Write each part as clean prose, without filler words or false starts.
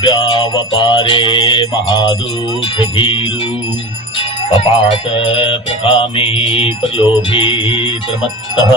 व्यावपारे महादुख भीरु पपात प्रकामी प्रलोभी प्रमत्तः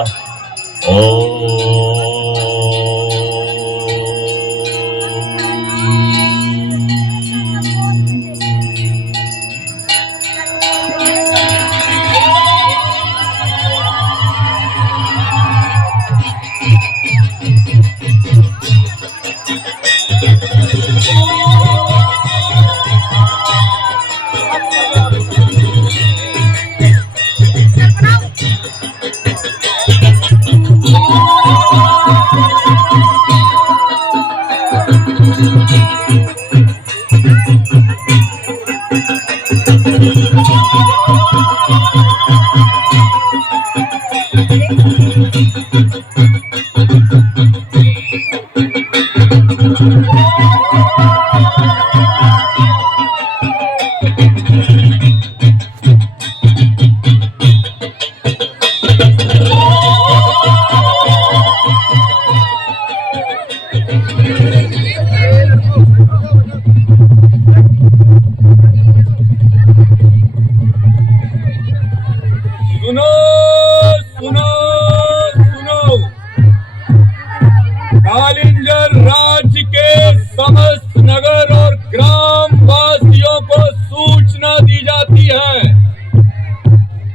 कालिंजर राज्य के समस्त नगर और ग्राम वासियों को सूचना दी जाती है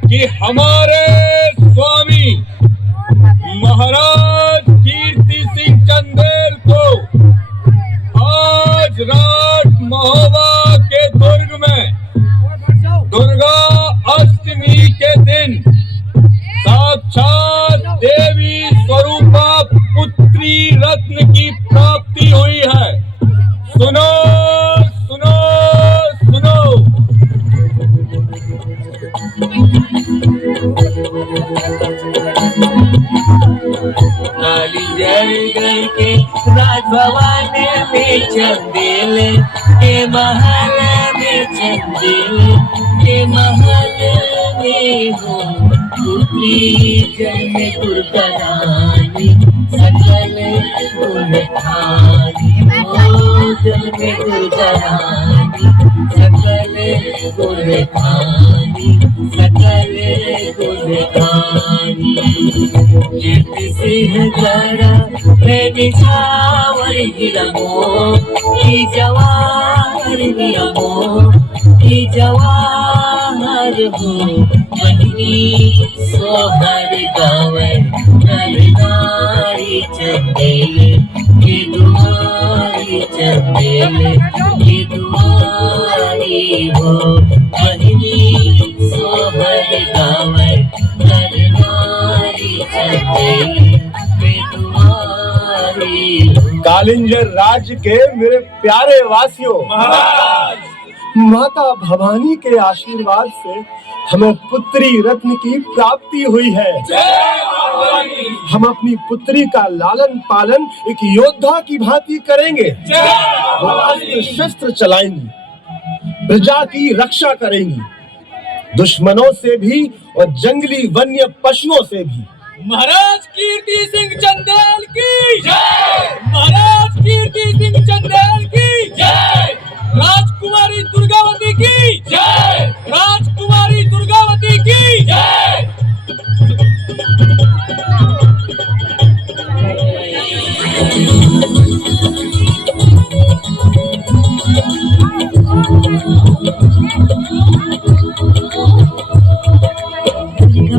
कि हमारे स्वामी महाराज कीर्ति सिंह चंदेल को आज रात महोबा के दुर्ग में दुर्गा अष्टमी के दिन साक्षात देवी स्वरूपा पुत्री रत्न की प्राप्ति हुई है। सुनो सुनो सुनो। कालिंजरगढ़ के राजभवन में चंदेल के महल में चंदेल के महल में हो पुत्री जन दुर्गा रानी सकल गुण खानी हो जन दुर्गा रानी सकल गुण खानी सकल गुण खानी कीर्ति सिंह करा है निछावर गिरमो की जवाहर गिरमो की जवाहर हो महीनी सोहर गावे नरनारी चंदेल की दुआरी चंदेल की दुआरी हो महीनी सोहर गावे नरनारी चंदेल की दुआरी। कालिंजर राज्य के मेरे प्यारे वासियों, महाराज माता भवानी के आशीर्वाद से हमें पुत्री रत्न की प्राप्ति हुई है। हम अपनी पुत्री का लालन पालन एक योद्धा की भांति करेंगे। वो अस्त्र शस्त्र चलाएंगी, प्रजा की रक्षा करेंगी, दुश्मनों से भी और जंगली वन्य पशुओं से भी। महाराज कीर्ति सिंह चंदेल की जय। महाराज कीर्ति सिंह चंदेल की जय। राजकुमारी दुर्गावती की जय। राजकुमारी दुर्गावती की जय।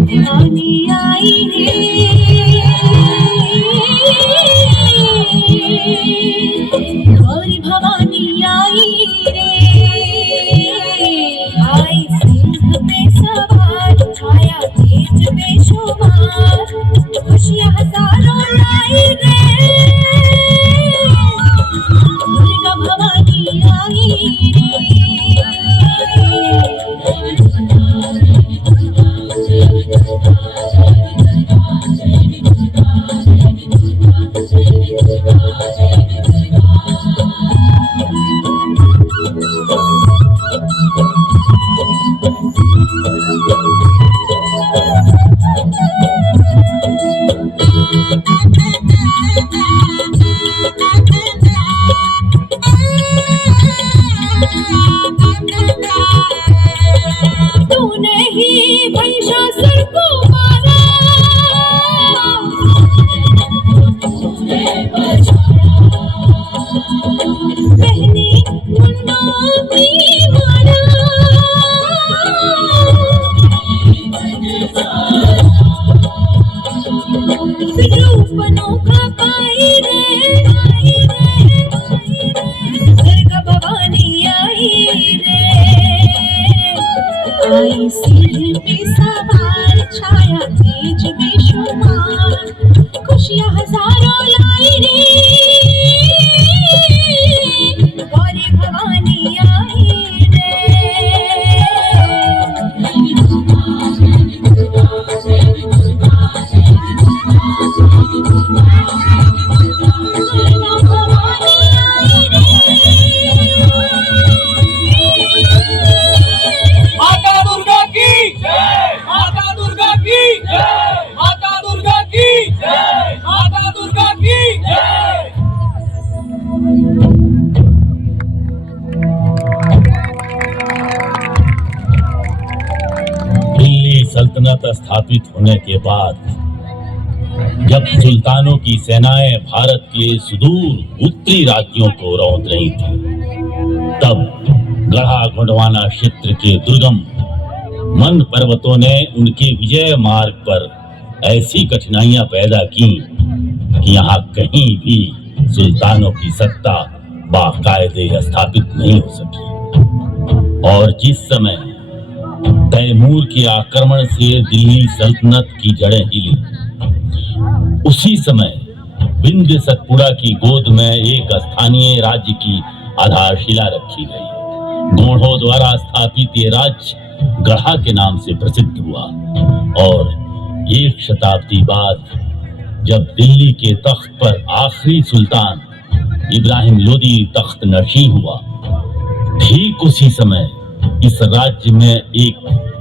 भवानी आई रे गौरी भवानी आई रे तूने ही महिषासुर को मारा, तूने बचाया बहने मुन्नों की माला। रूपनों का पाई रे, दुर्गा भवानी आई रे, आई सिर पे सवार, छाया तेज बेशुमार, खुशियां हजारों लाई रे, गौरी भवानी आई रे। माता दुर्गा की जय, माता दुर्गा की जय, माता दुर्गा की जय, माता दुर्गा की जय। दिल्ली सल्तनत स्थापित होने के बाद जब सुल्तानों की सेनाएं भारत के सुदूर उत्तरी राज्यों को रौंद रही थी, तब गढ़ा गोंडवाना क्षेत्र के दुर्गम मन पर्वतों ने उनके विजय मार्ग पर ऐसी कठिनाइयां पैदा की कि यहाँ कहीं भी सुल्तानों की सत्ता बाकायदे स्थापित नहीं हो सकी। और जिस समय तैमूर के आक्रमण से दिल्ली सल्तनत की जड़ें हिली, उसी समय विंध्य सतपुड़ा की गोद में एक स्थानीय राज्य की आधारशिला रखी गई। गोंडों द्वारा स्थापित ये राज्य गढ़ा के नाम से प्रसिद्ध हुआ और एक शताब्दी बाद जब दिल्ली के तख्त पर आखिरी सुल्तान इब्राहिम लोदी तख्त नशी हुआ, ठीक उसी समय इस राज्य में एक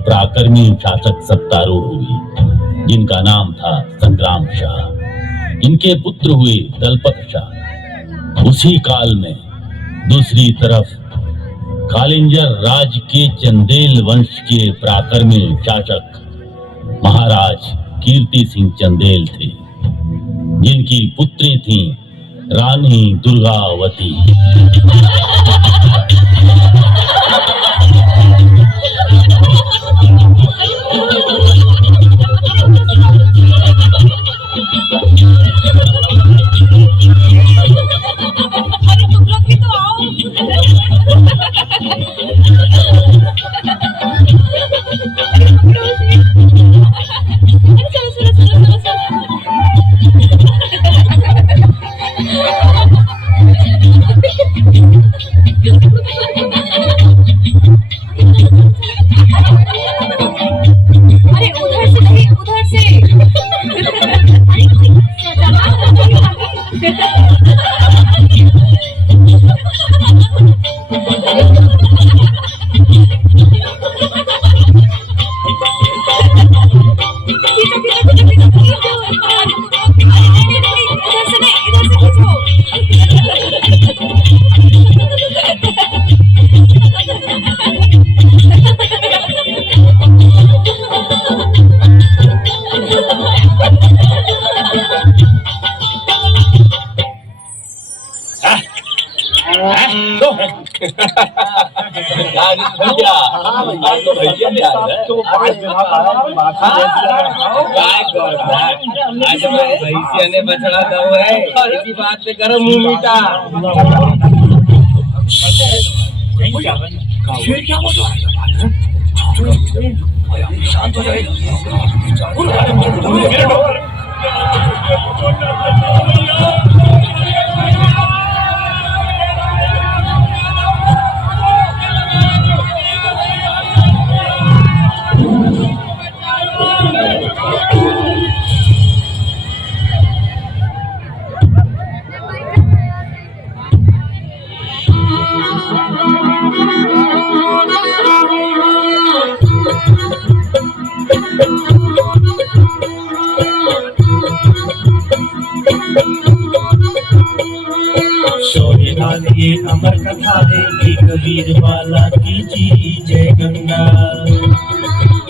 पराक्रमी शासक सत्तारूढ़ हुई जिनका नाम था संग्राम शाह। इनके पुत्र हुए दलपत शाह। उसी काल में दूसरी तरफ कालिंजर राज के चंदेल वंश के पराक्रमी शासक महाराज कीर्ति सिंह चंदेल थे, जिनकी पुत्री थी रानी दुर्गावती। भैंसिया बछड़ा दो है, इसी बात पे करो मुंह मीठा। क्या बोल रहा है? शांत हो जाए। वीर बाला की जी जय गंगा।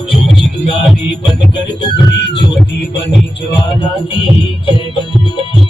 जो चिंगारी बनकर उगली ज्योति बनी ज्वाला की जय गंगा।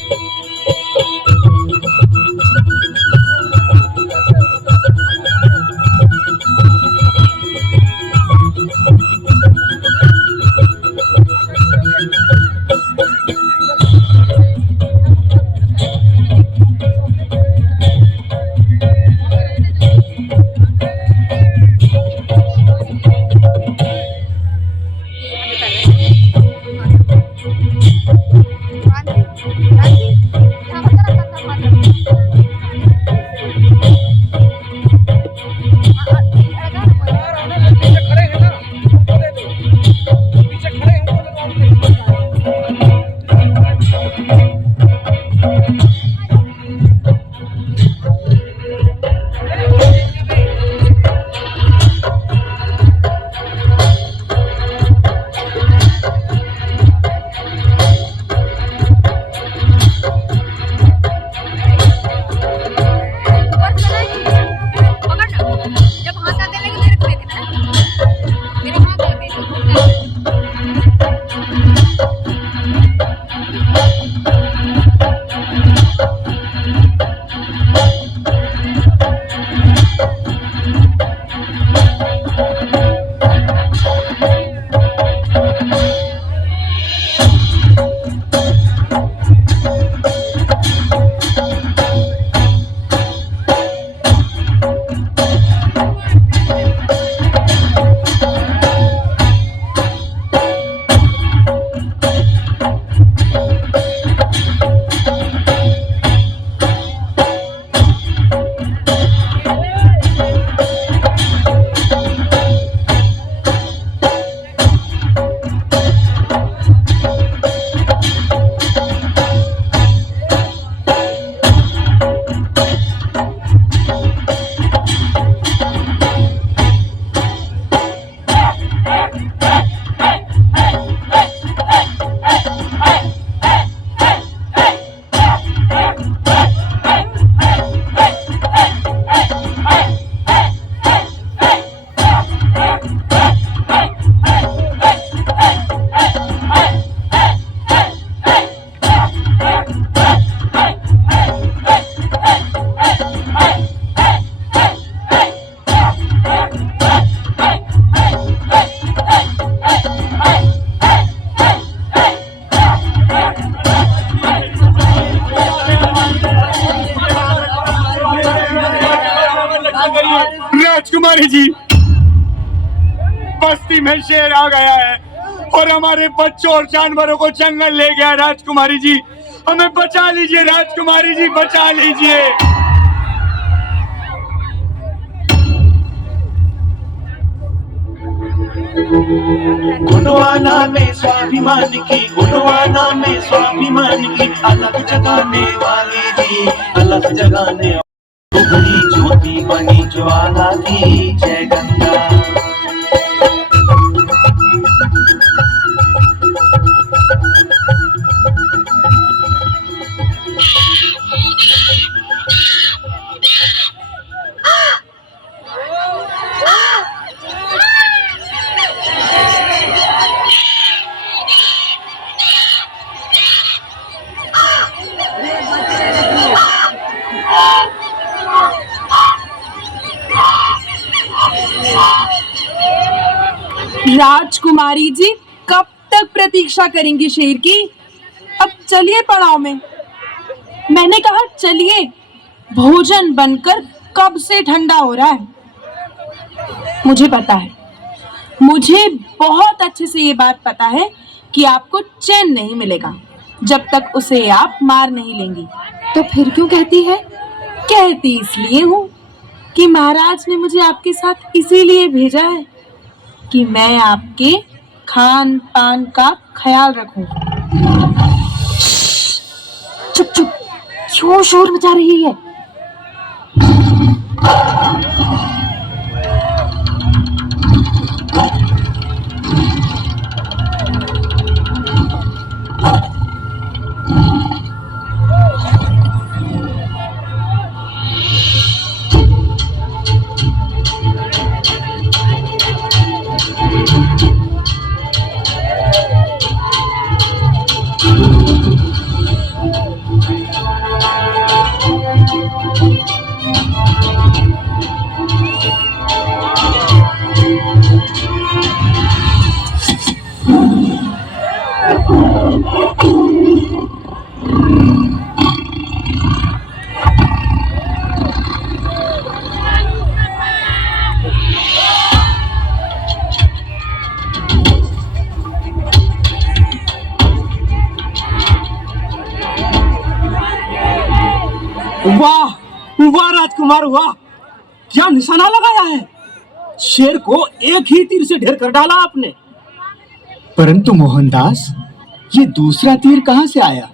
राजकुमारी जी, बस्ती में शेर आ गया है और हमारे बच्चों और जानवरों को जंगल ले गया। राजकुमारी जी, हमें बचा लीजिए। राजकुमारी जी, बचा लीजिए। गुणवाना में स्वाभिमान की, गुणवाना में स्वाभिमान की अलग जगाने वाली जी, अलग जगाने उगली ज्योति बनी ज्वाला की जय गंगा। राजकुमारी जी, कब तक प्रतीक्षा करेंगी शेर की? अब चलिए पड़ाव में। मैंने कहा चलिए, भोजन बनकर कब से ठंडा हो रहा है। मुझे पता है, मुझे बहुत अच्छे से ये बात पता है कि आपको चैन नहीं मिलेगा जब तक उसे आप मार नहीं लेंगी। तो फिर क्यों कहती है? कहती इसलिए हूँ कि महाराज ने मुझे आपके साथ इसीलिए भेजा है कि मैं आपके खान पान का ख्याल रखूं। चुप चुप, क्यों शोर मचा रही है? राजकुमार हुआ, क्या निशाना लगाया है? शेर को एक ही तीर से ढेर कर डाला आपने। परंतु मोहनदास, ये दूसरा तीर कहाँ से आया?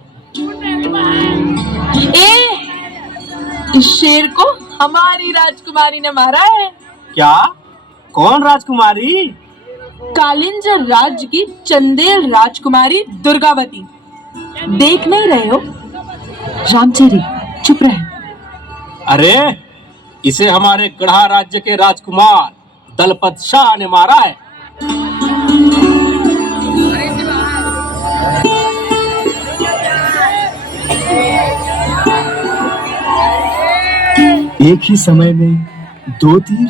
इस शेर को हमारी राजकुमारी ने मारा है। क्या? कौन राजकुमारी? कालिंजर राज्य की चंदेल राजकुमारी दुर्गावती। देख नहीं रहे हो? रामचेरी, चुप रहे। अरे, इसे हमारे गढ़ा राज्य के राजकुमार दलपत शाह ने मारा है। एक ही समय में 2 तीर?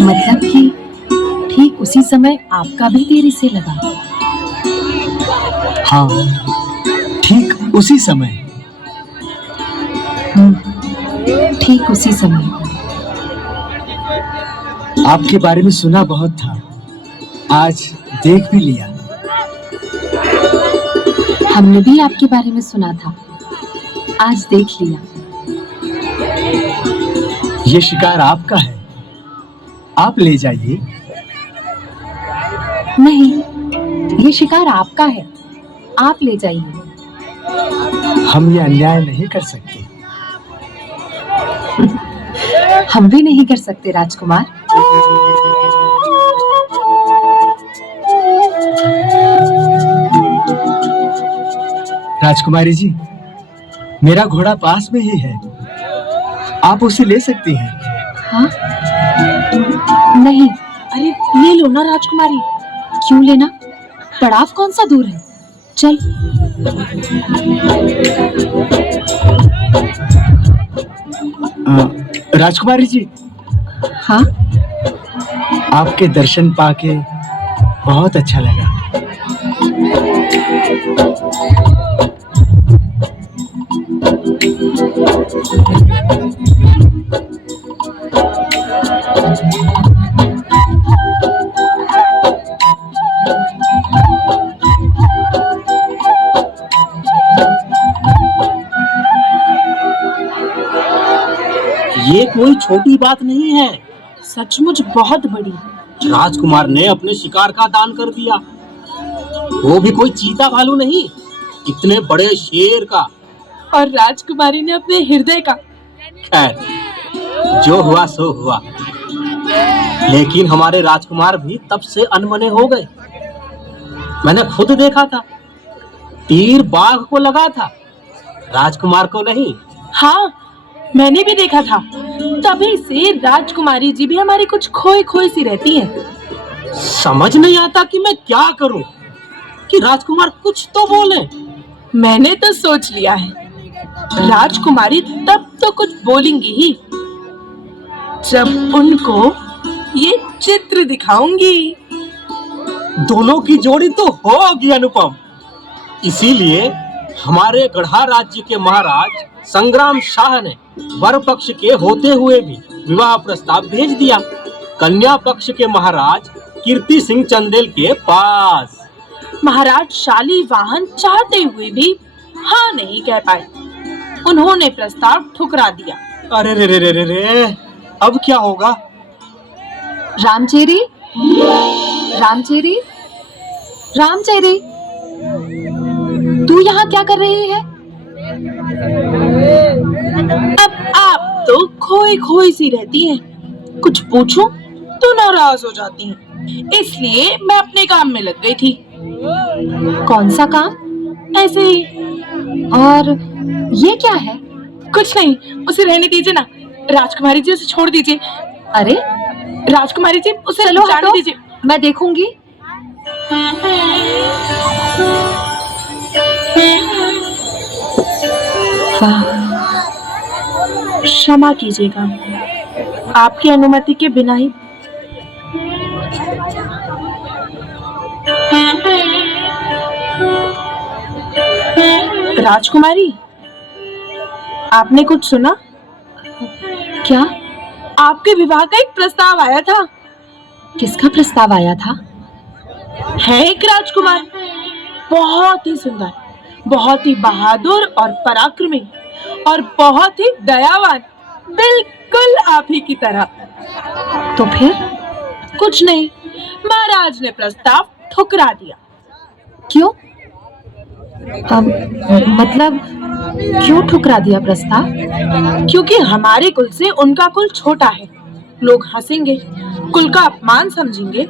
मतलब कि ठीक उसी समय आपका भी तीर इसे लगा? हाँ, ठीक उसी समय। ठीक उसी समय। आपके बारे में सुना बहुत था, आज देख भी लिया। हमने भी आपके बारे में सुना था, आज देख लिया। ये शिकार आपका है, आप ले जाइए। नहीं, ये शिकार आपका है, आप ले जाइए। हम ये अन्याय नहीं कर सकते। हम भी नहीं कर सकते राजकुमार। राजकुमारी जी, मेरा घोड़ा पास में ही है, आप उसे ले सकती हैं। हाँ? नहीं। अरे ले लो ना राजकुमारी। क्यों लेना? पड़ाव कौन सा दूर है, चल। राजकुमारी जी। हाँ? आपके दर्शन पाके बहुत अच्छा लगा। ये कोई छोटी बात नहीं है, सचमुच बहुत बड़ी। राजकुमार ने अपने शिकार का दान कर दिया, वो भी कोई चीता भालू नहीं, इतने बड़े शेर का। और राजकुमारी ने अपने हृदय का। खैर, जो हुआ सो हुआ, लेकिन हमारे राजकुमार भी तब से अनमने हो गए। मैंने खुद देखा था, तीर बाघ को लगा था, राजकुमार को नहीं। हाँ, मैंने भी देखा था। तभी से राजकुमारी जी भी हमारी कुछ खोई खोई सी रहती हैं। समझ नहीं आता कि मैं क्या करूं कि राजकुमार कुछ तो बोले। मैंने तो सोच लिया है, राजकुमारी तब तो कुछ बोलेंगी ही जब उनको ये चित्र दिखाऊंगी। दोनों की जोड़ी तो होगी अनुपम। इसीलिए हमारे गढ़ा राज्य के महाराज संग्राम शाह ने वर पक्ष के होते हुए भी विवाह प्रस्ताव भेज दिया कन्या पक्ष के महाराज कीर्ति सिंह चंदेल के पास। महाराज शालीवाहन चाहते हुए भी हाँ नहीं कह पाए, उन्होंने प्रस्ताव ठुकरा दिया। अरे रे रे रे रे रे, अब क्या होगा? रामचेरी, रामचेरी, रामचेरी, तू यहाँ क्या कर रही है? अब आप तो खोई खोई सी रहती हैं, कुछ पूछूं तो नाराज हो जाती हैं, इसलिए मैं अपने काम में लग गई थी। कौन सा काम? ऐसे ही। और ये क्या है? कुछ नहीं, उसे रहने दीजिए ना। राजकुमारी जी, उसे छोड़ दीजिए। अरे राजकुमारी जी, उसे चलो जाने हटो, दीजिए। मैं देखूंगी। वाह, क्षमा कीजिएगा, आपकी अनुमति के बिना ही। राजकुमारी, आपने कुछ सुना? क्या? आपके विवाह का एक प्रस्ताव आया था। किसका प्रस्ताव आया था? है एक राजकुमार, बहुत ही सुंदर, बहुत ही बहादुर और पराक्रमी, और बहुत ही दयावान, बिल्कुल आप ही की तरह। तो फिर कुछ नहीं, महाराज ने प्रस्ताव ठुकरा दिया। क्यों? मतलब क्यों ठुकरा दिया प्रस्ताव? क्योंकि हमारे कुल से उनका कुल छोटा है, लोग हंसेंगे, कुल का अपमान समझेंगे।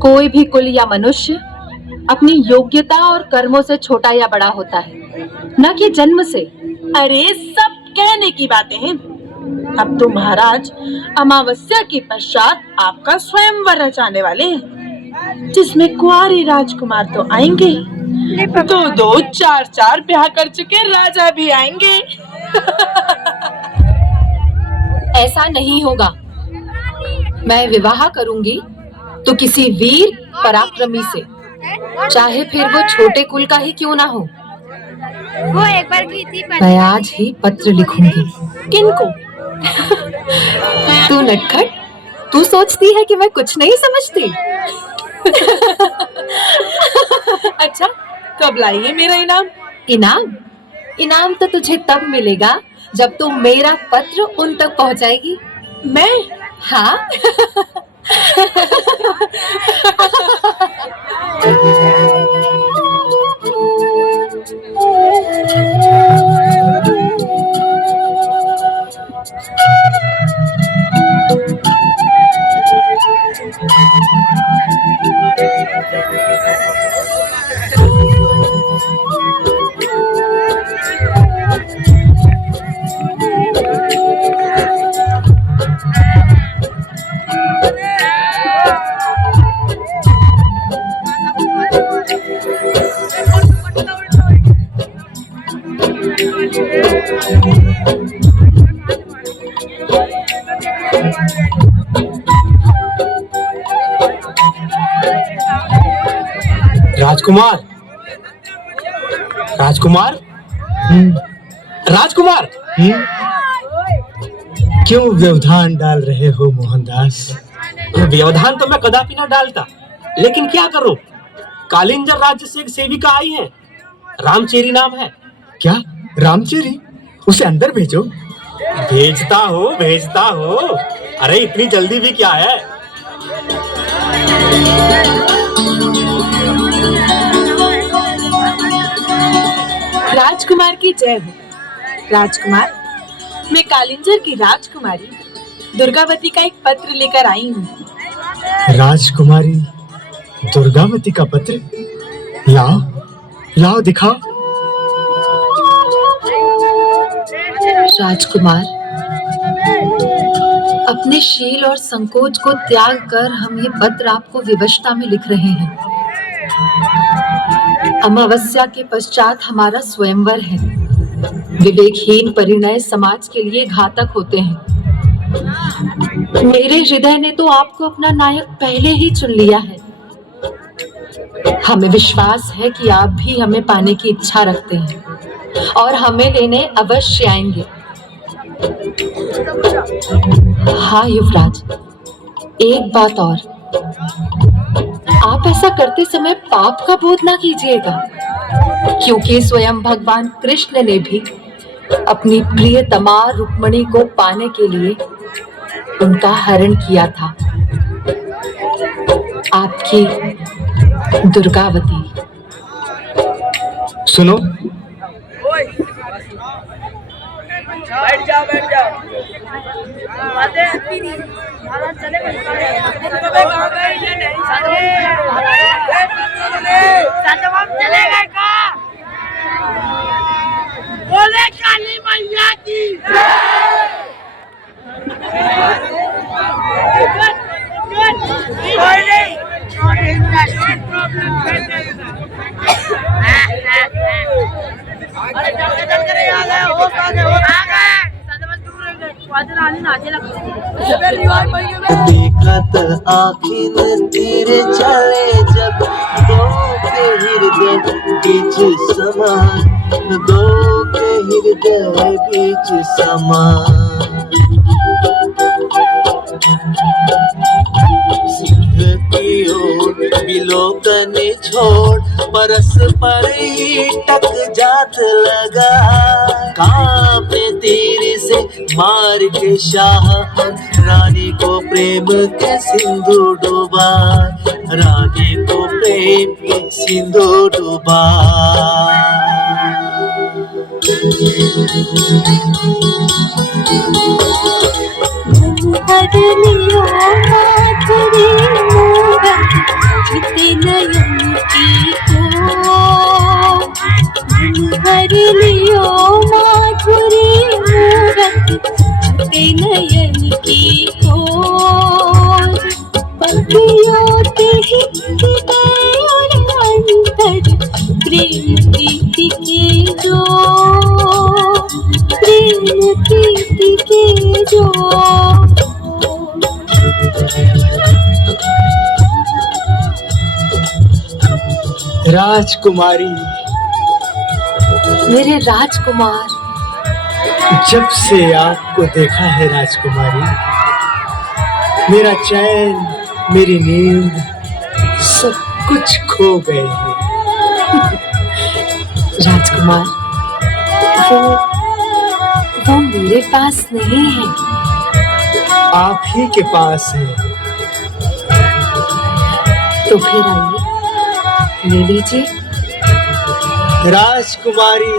कोई भी कुल या मनुष्य अपनी योग्यता और कर्मों से छोटा या बड़ा होता है, न कि जन्म से। अरे सब कहने की बातें हैं। अब तो महाराज अमावस्या के पश्चात आपका स्वयंवर रचाने वाले हैं, जिसमें कुंवारे राजकुमार तो आएंगे, दो चार ब्याह कर चुके राजा भी आएंगे। ऐसा नहीं होगा। मैं विवाह करूंगी तो किसी वीर पराक्रमी से, चाहे फिर वो छोटे कुल का ही क्यों ना हो। वो एक बार की थी। मैं आज ही पत्र लिखूंगी। किनको? तू नटखट, तू सोचती है कि मैं कुछ नहीं समझती। अच्छा, कब लाइए मेरा इनाम? इनाम तो तुझे तब मिलेगा जब तू मेरा पत्र उन तक पहुंचाएगी। मैं? हाँ। राजकुमार, राजकुमार, राजकुमार। क्यों व्यवधान डाल रहे हो मोहनदास? व्यवधान तो मैं कदापि न डालता, लेकिन क्या करूं? कालिंजर राज्य से एक सेविका आई है, रामचेरी नाम है। क्या रामचेरी? उसे अंदर भेजो। भेजता हो। अरे इतनी जल्दी भी क्या है? राजकुमार की जय हो। राजकुमार, मैं कालिंजर की राजकुमारी दुर्गावती का एक पत्र लेकर आई हूँ। राजकुमारी दुर्गावती का पत्र? लाओ दिखाओ। राजकुमार, अपने शील और संकोच को त्याग कर हम ये पत्र आपको विवशता में लिख रहे हैं। अमावस्या के पश्चात हमारा स्वयंवर है। विवेकहीन परिणय समाज के लिए घातक होते हैं। मेरे हृदय ने तो आपको अपना नायक पहले ही चुन लिया है। हमें विश्वास है कि आप भी हमें पाने की इच्छा रखते हैं और हमें लेने अवश्य आएंगे। हाँ युवराज, एक बात और, आप ऐसा करते समय पाप का बोध ना कीजिएगा, क्योंकि स्वयं भगवान कृष्ण ने भी अपनी प्रियतमा रुक्मिणी को पाने के लिए उनका हरण किया था। आपकी दुर्गावती। सुनो, बैठ जाओ। चलेगा का? बोले काली मैया की। देखत आखिन तेरे चले जब दो के हृदय बीच समान, दो के हृदय बीच समान। सिंह की ओर बिलोकन छोड़ बरस पर टक जात लगा, कांपे तीर से मार के शाह रानी को प्रेम के सिंधु डूबा, रानी को प्रेम के सिंधु डूबा। भर लियो माधुरी मूरत नयन की ओर, पतियों ते और अंतर प्रेम प्रीति के जो, प्रेम प्रीति के जो। राजकुमारी, मेरे राजकुमार, जब से आपको देखा है राजकुमारी, मेरा चैन, मेरी नींद सब कुछ खो गए हैं। राजकुमार, वो मेरे पास नहीं है, आप ही के पास है। तो फिर आइए, ले लीजिए। राजकुमारी,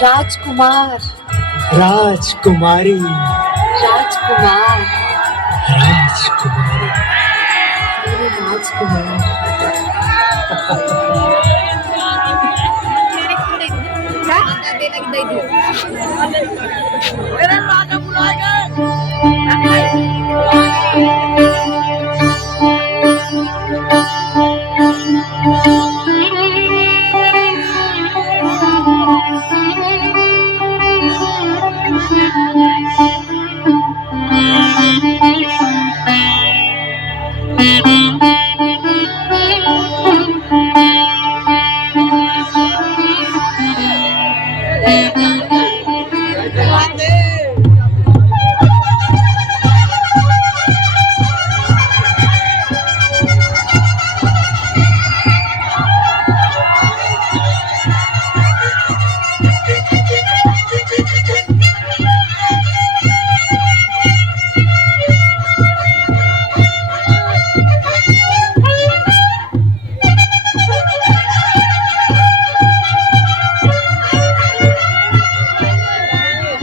राजकुमार, राजकुमारी, राजकुमार, राजकुमारी। मेरे राजकुमार।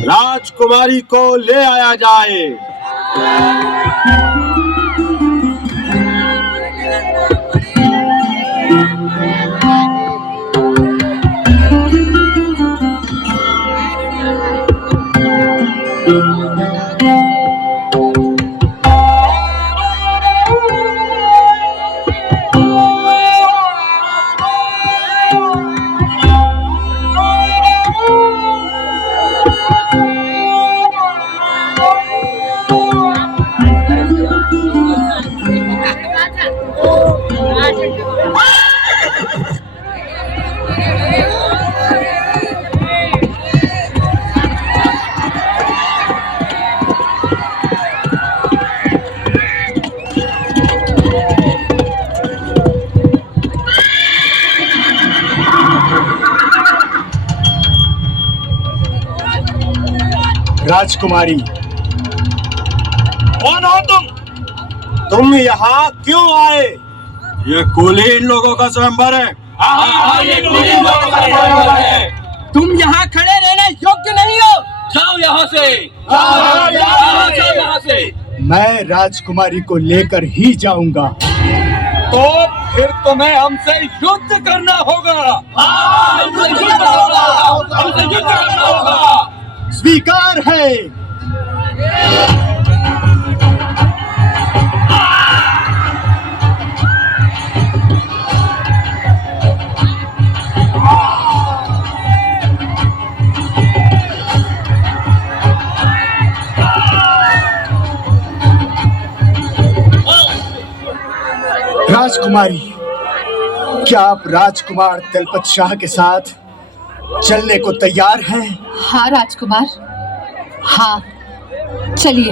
राजकुमारी को ले आया जाए। राजकुमारी, कौन हो तुम? तुम यहाँ क्यों आए? ये कुलीन लोगों का स्वयंवर है। ये कुलीन लोगों का स्वयंवर है। तुम यहाँ खड़े रहने योग्य नहीं हो, जाओ यहाँ से, जाओ यहाँ से। मैं राजकुमारी को लेकर ही जाऊंगा। तो फिर तुम्हें हमसे युद्ध करना होगा। हमसे युद्ध करना होगा। स्वीकार है। राजकुमारी, क्या आप राजकुमार तिलपत शाह के साथ चलने को तैयार हैं? हाँ राजकुमार, हाँ, चलिए।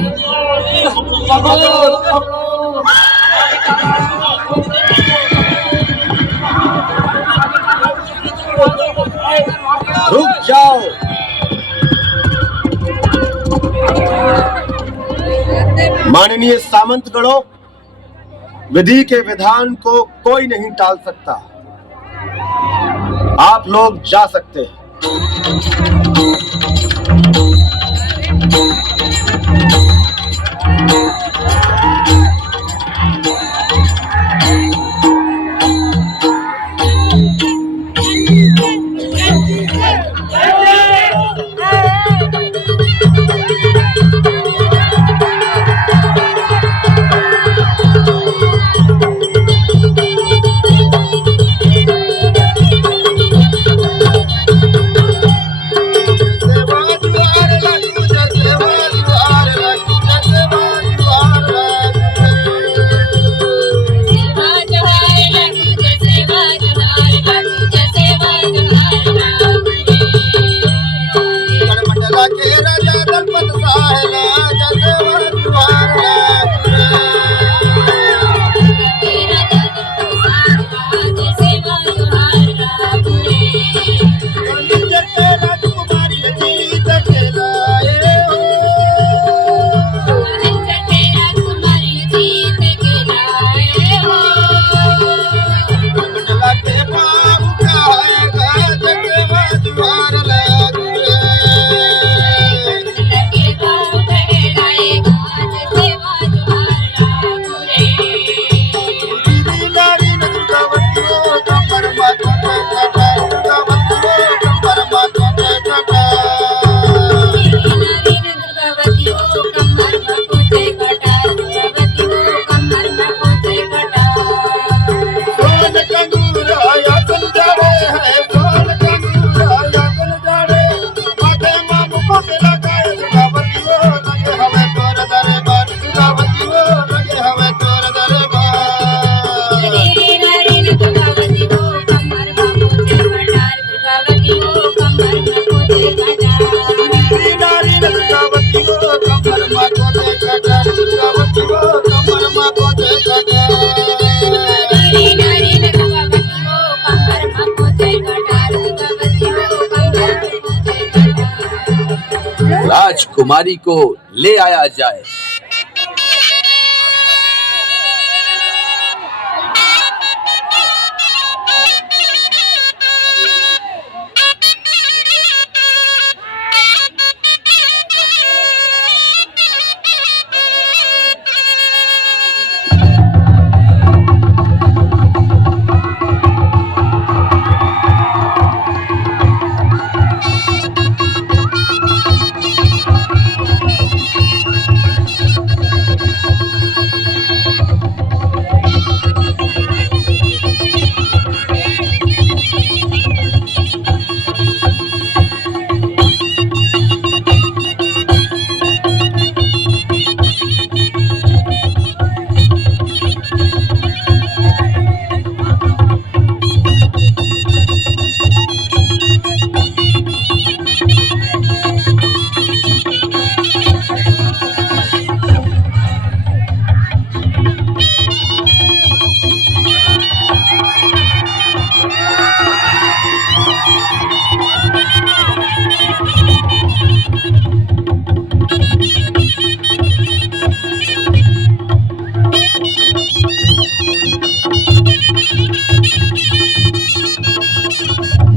रुक जाओ। माननीय सामंतगणों, विधि के विधान को कोई नहीं टाल सकता। आप लोग जा सकते हैं। राजकुमारी को ले आया जाए।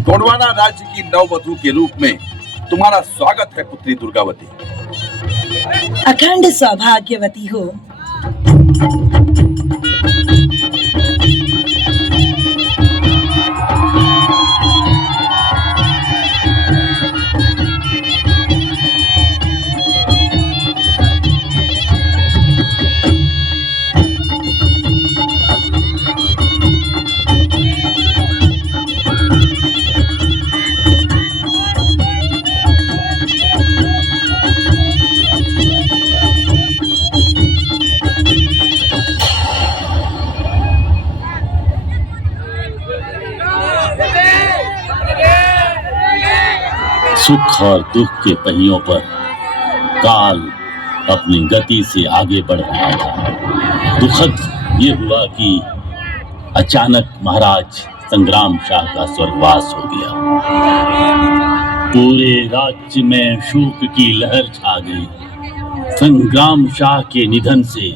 गोंडवाना राज्य की नववधू के रूप में तुम्हारा स्वागत है पुत्री दुर्गावती। अखंड सौभाग्यवती हो। सुख और दुख के पहियों पर काल अपनी गति से आगे बढ़ रहा था। दुखद ये हुआ कि अचानक महाराज संग्राम शाह का स्वर्गवास हो गया। पूरे राज्य में शोक की लहर छा गई। संग्राम शाह के निधन से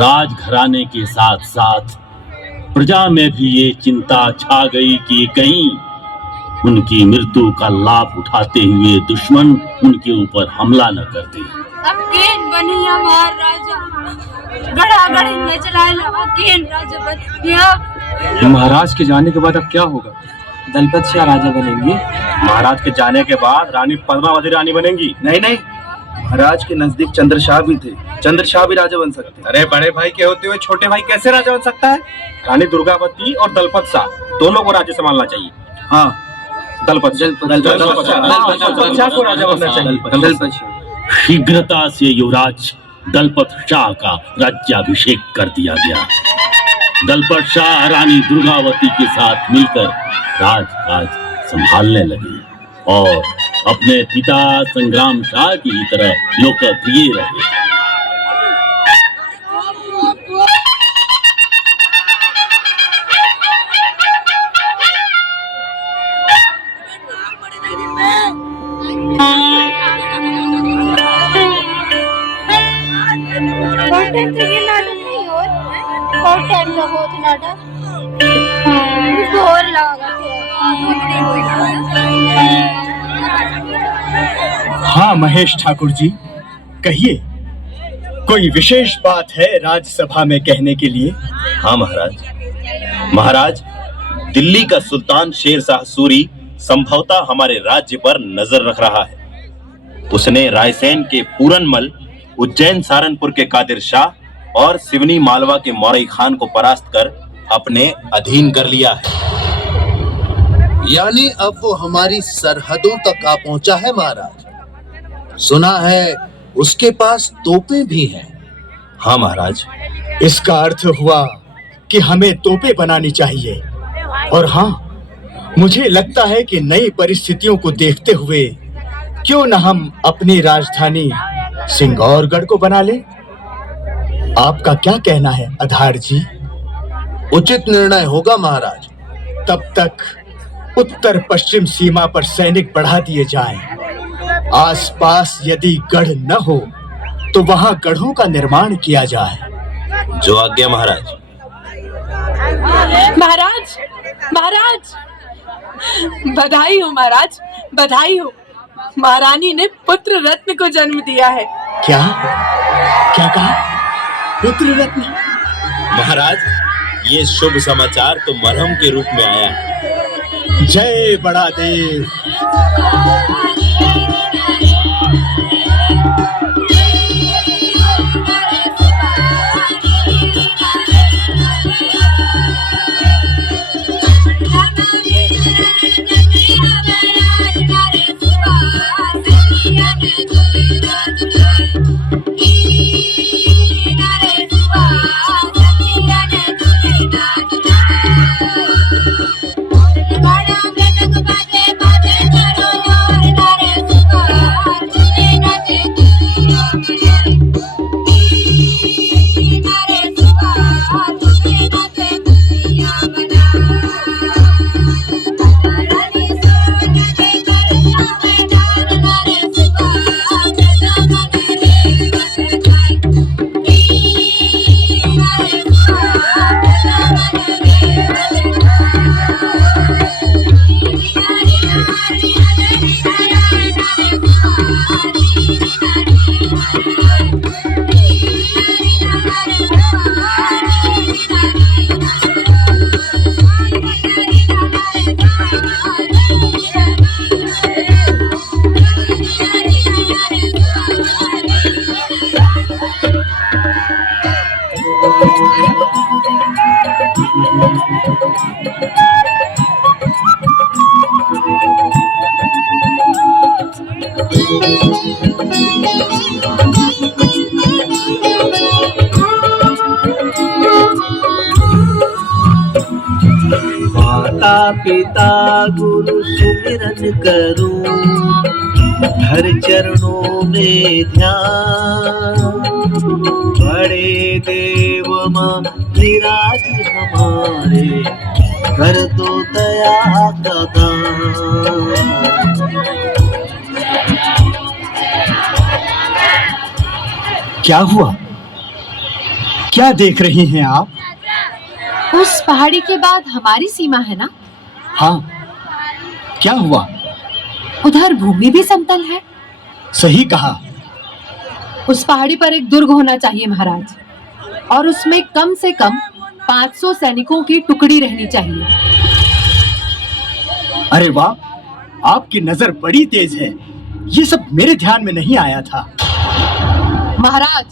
राजघराने के साथ साथ प्रजा में भी ये चिंता छा गई कि कहीं उनकी मृत्यु का लाभ उठाते हुए दुश्मन उनके ऊपर हमला न कर दे। अब केन बनी हमार राजा, गड़ा गड़ी में चलाए लगा केन राजा बन। महाराज के जाने के बाद अब क्या होगा? दलपत शाह राजा बनेंगे। महाराज के जाने के बाद रानी पद्मावती रानी बनेंगी। नहीं नहीं, महाराज के नजदीक चंद्रशाह भी थे, चंद्रशाह भी राजा बन सकते। अरे बड़े भाई के होते हुए छोटे भाई कैसे राजा बन सकता है? रानी दुर्गावती और दलपत शाह दोनों को राज्य संभालना चाहिए। हाँ, दलपत शाह को राजा बनना चाहिए। शीघ्रता से युवराज दलपत शाह का राज्याभिषेक कर दिया गया। दलपत शाह रानी दुर्गावती के साथ मिलकर राजकाज संभालने लगे और अपने पिता संग्राम शाह की तरह लोकप्रिय रहे। हाँ महेश ठाकुर जी, कहिए, कोई विशेष बात है राज्यसभा में कहने के लिए? हाँ महाराज। महाराज, दिल्ली का सुल्तान शेर शाह सूरी संभवतः हमारे राज्य पर नजर रख रहा है। उसने रायसेन के पूरनमल, उज्जैन सहारनपुर के कादिर शाह और सिवनी मालवा के मौरई खान को परास्त कर अपने अधीन कर लिया है। यानी अब वो हमारी सरहदों तक आ पहुंचा है महाराज। सुना है उसके पास तोपें भी हैं। हाँ महाराज। इसका अर्थ हुआ कि हमें तोपें बनानी चाहिए। और हाँ, मुझे लगता है कि नई परिस्थितियों को देखते हुए क्यों न हम अपनी राजधानी सिंगौरगढ़ को बना लें। आपका क्या कहना है आधार जी? उचित निर्णय होगा महाराज। तब तक उत्तर पश्चिम सीमा पर सैनिक बढ़ा दिए जाएं। आसपास यदि गढ़ न हो तो वहां गढ़ों का निर्माण किया जाए। जो आज्ञा महाराज। महाराज, महाराज, बधाई हो महाराज, बधाई हो। महारानी ने पुत्र रत्न को जन्म दिया है। क्या क्या कहा? पुत्र रत्न? महाराज, ये शुभ समाचार तो मरहम के रूप में आया है। जय बड़ा देव। माता पिता गुरु सुमिरन करूं, हर चरणों में ध्यान। बड़े देव मां विराज हमारे, कर दो दया का दान। क्या हुआ? क्या देख रही हैं आप? उस पहाड़ी के बाद हमारी सीमा है ना? हाँ, क्या हुआ? उधर भूमि भी समतल है। सही कहा। उस पहाड़ी पर एक दुर्ग होना चाहिए महाराज, और उसमें कम से कम 500 सैनिकों की टुकड़ी रहनी चाहिए। अरे वाह, आपकी नजर बड़ी तेज है। ये सब मेरे ध्यान में नहीं आया था। महाराज,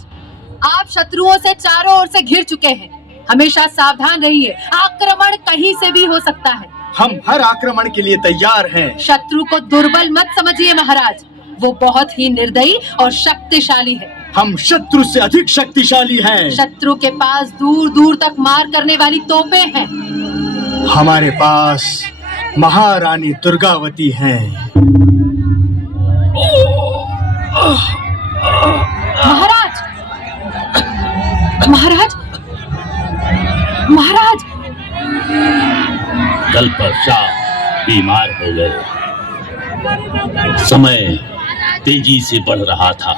आप शत्रुओं से चारों ओर से घिर चुके हैं। हमेशा सावधान रहिए, आक्रमण कहीं से भी हो सकता है। हम हर आक्रमण के लिए तैयार हैं। शत्रु को दुर्बल मत समझिए महाराज, वो बहुत ही निर्दयी और शक्तिशाली है। हम शत्रु से अधिक शक्तिशाली हैं। शत्रु के पास दूर दूर तक मार करने वाली तोपें हैं। हमारे पास महारानी दुर्गावती हैं। महाराज, महाराज, महाराज! दलपत शाह बीमार हो गए। समय तेजी से बढ़ रहा था।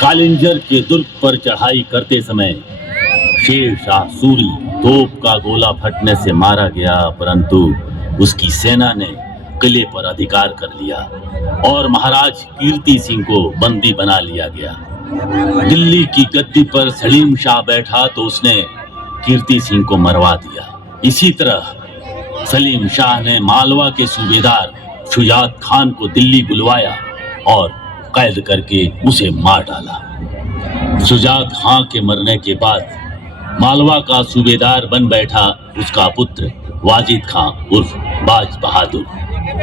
कालिंजर के दुर्ग पर चढ़ाई करते समय शेर शाह सूरी तोप का गोला फटने से मारा गया, परंतु उसकी सेना ने किले पर अधिकार कर लिया और महाराज कीर्ति सिंह को बंदी बना लिया गया। दिल्ली की गद्दी पर सलीम शाह बैठा तो उसने कीर्ति सिंह को मरवा दिया। इसी तरह सलीम शाह ने मालवा के सूबेदार शुजात खान को दिल्ली बुलवाया और कैद करके उसे मार डाला। शुजात खान के मरने के बाद मालवा का सूबेदार बन बैठा उसका पुत्र वाजिद खान उर्फ बाज बहादुर।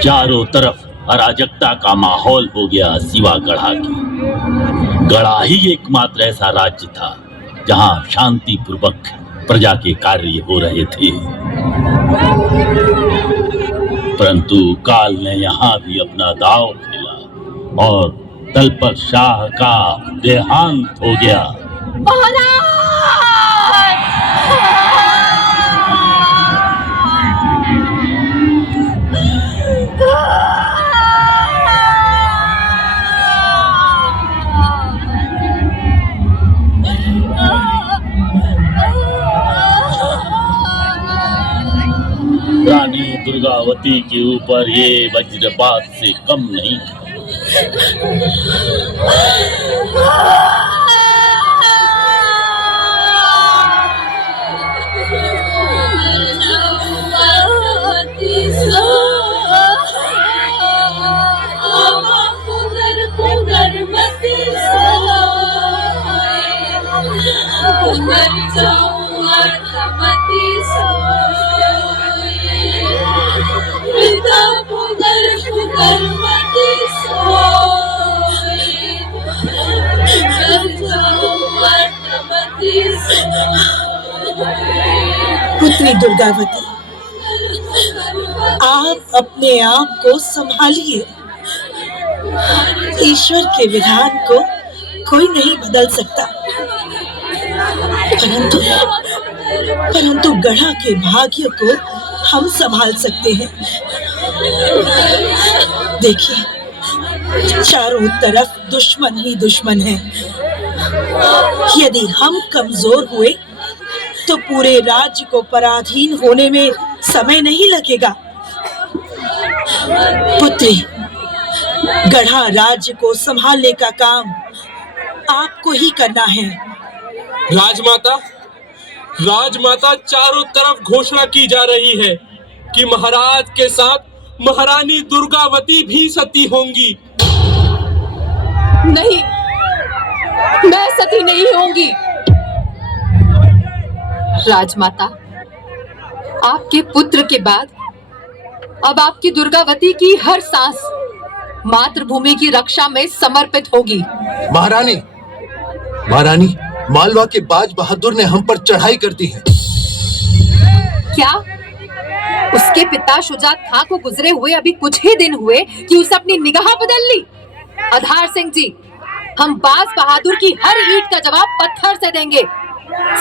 चारों तरफ अराजकता का माहौल हो गया सिवा गढ़ा की। गढ़ा ही एकमात्र ऐसा राज्य था जहां शांति पूर्वक प्रजा के कार्य हो रहे थे, परंतु काल ने यहाँ भी अपना दांव खेला और दलपत शाह का देहांत हो गया। रानी दुर्गावती के ऊपर ये वज्रपात से कम नहीं था। पुत्री दुर्गावती, आप अपने आप को संभालिए। ईश्वर के विधान को कोई नहीं बदल सकता, परंतु गढ़ा के भाग्य को हम संभाल सकते हैं। देखिए, चारों तरफ दुश्मन ही दुश्मन है। यदि हम कमजोर हुए तो पूरे राज्य को पराधीन होने में समय नहीं लगेगा। पुत्री, गढ़ा राज्य को संभालने का काम आपको ही करना है। राजमाता चारों तरफ घोषणा की जा रही है कि महाराज के साथ महारानी दुर्गावती भी सती होंगी। नहीं, मैं सती नहीं होंगी। राजमाता, आपके पुत्र के बाद अब आपकी दुर्गावती की हर सांस मातृभूमि की रक्षा में समर्पित होगी। महारानी, मालवा के बाज बहादुर ने हम पर चढ़ाई कर दी है। क्या? उसके पिता शुजात खां को गुजरे हुए अभी कुछ ही दिन हुए कि उसने अपनी निगाह बदल ली। आधार सिंह जी, हम बाज बहादुर की हर ईंट का जवाब पत्थर से देंगे।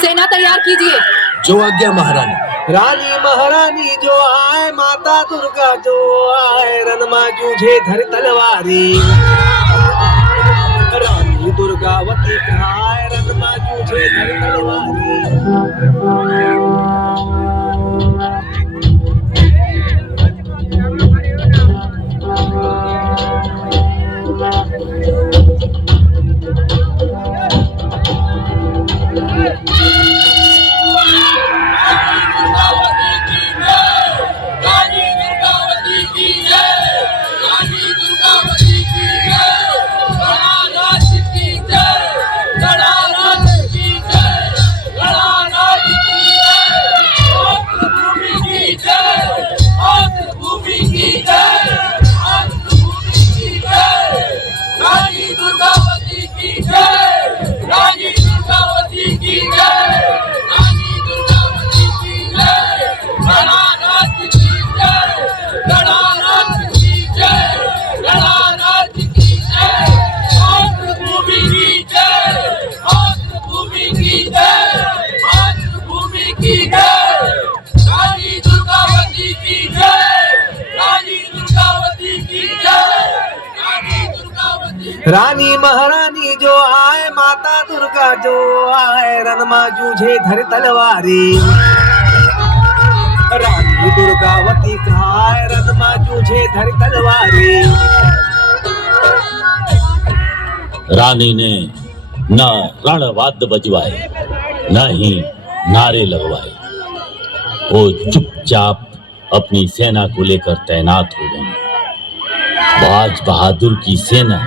सेना तैयार कीजिए। जो आज्ञा महारानी। रानी महारानी जो आए, माता दुर्गा जो आए, रणमा जूझे धर तलवारी। रानी दुर्गावती कहाए, रणमा जूझे धर तलवारी। रानी महारानी जो आए, माता दुर्गा जो आए, रणमा जूझे धर तलवारी। रानी दुर्गावती कहाए, रणमा जूझे धर तलवारी। रानी ने न रणवाद्य बजवाए, न ही नारे लगवाए। वो चुपचाप अपनी सेना को लेकर तैनात हो गई। बाज बहादुर की सेना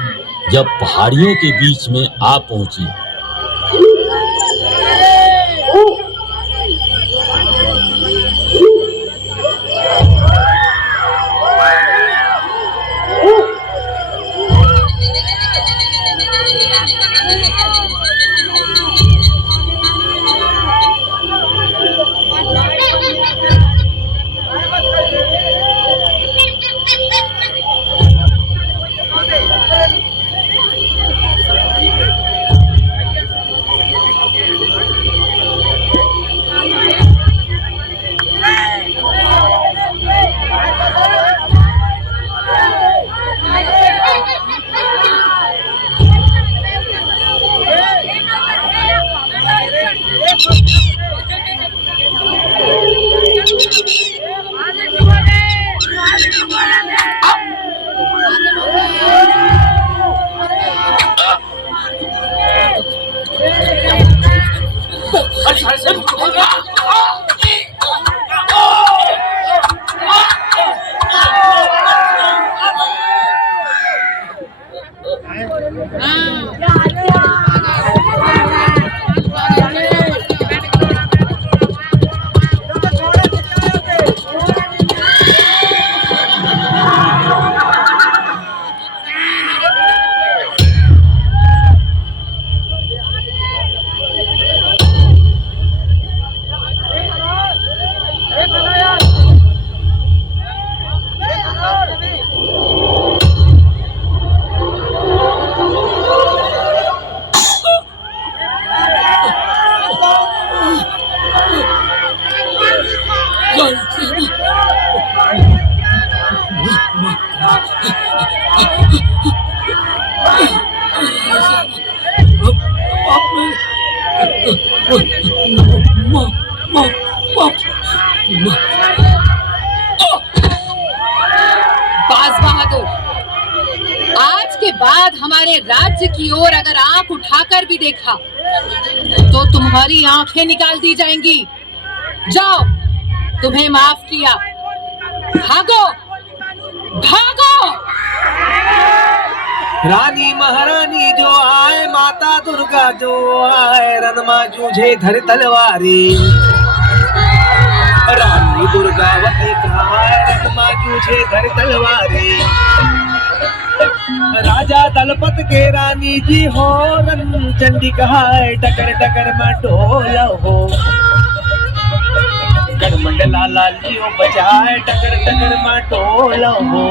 जब पहाड़ियों के बीच में आ पहुंची, बाज बहादुर, आज के बाद हमारे राज्य की ओर अगर आंख उठाकर भी देखा तो तुम्हारी आंखें निकाल दी जाएंगी। जाओ, तुम्हें माफ किया, भागो भागो। रानी महारानी जो आए, माता दुर्गा जो आए, रणमा जूझे धर तलवारी। रानी दुर्गावती कहाए, रणमा जूझे धर तलवारी। राजा दलपत के रानी जी हो, रन चंडी कहाए, टकर टकर में ढोल हो। गढ़मंडला लालियो बजाए, टकर टकर में ढोल हो।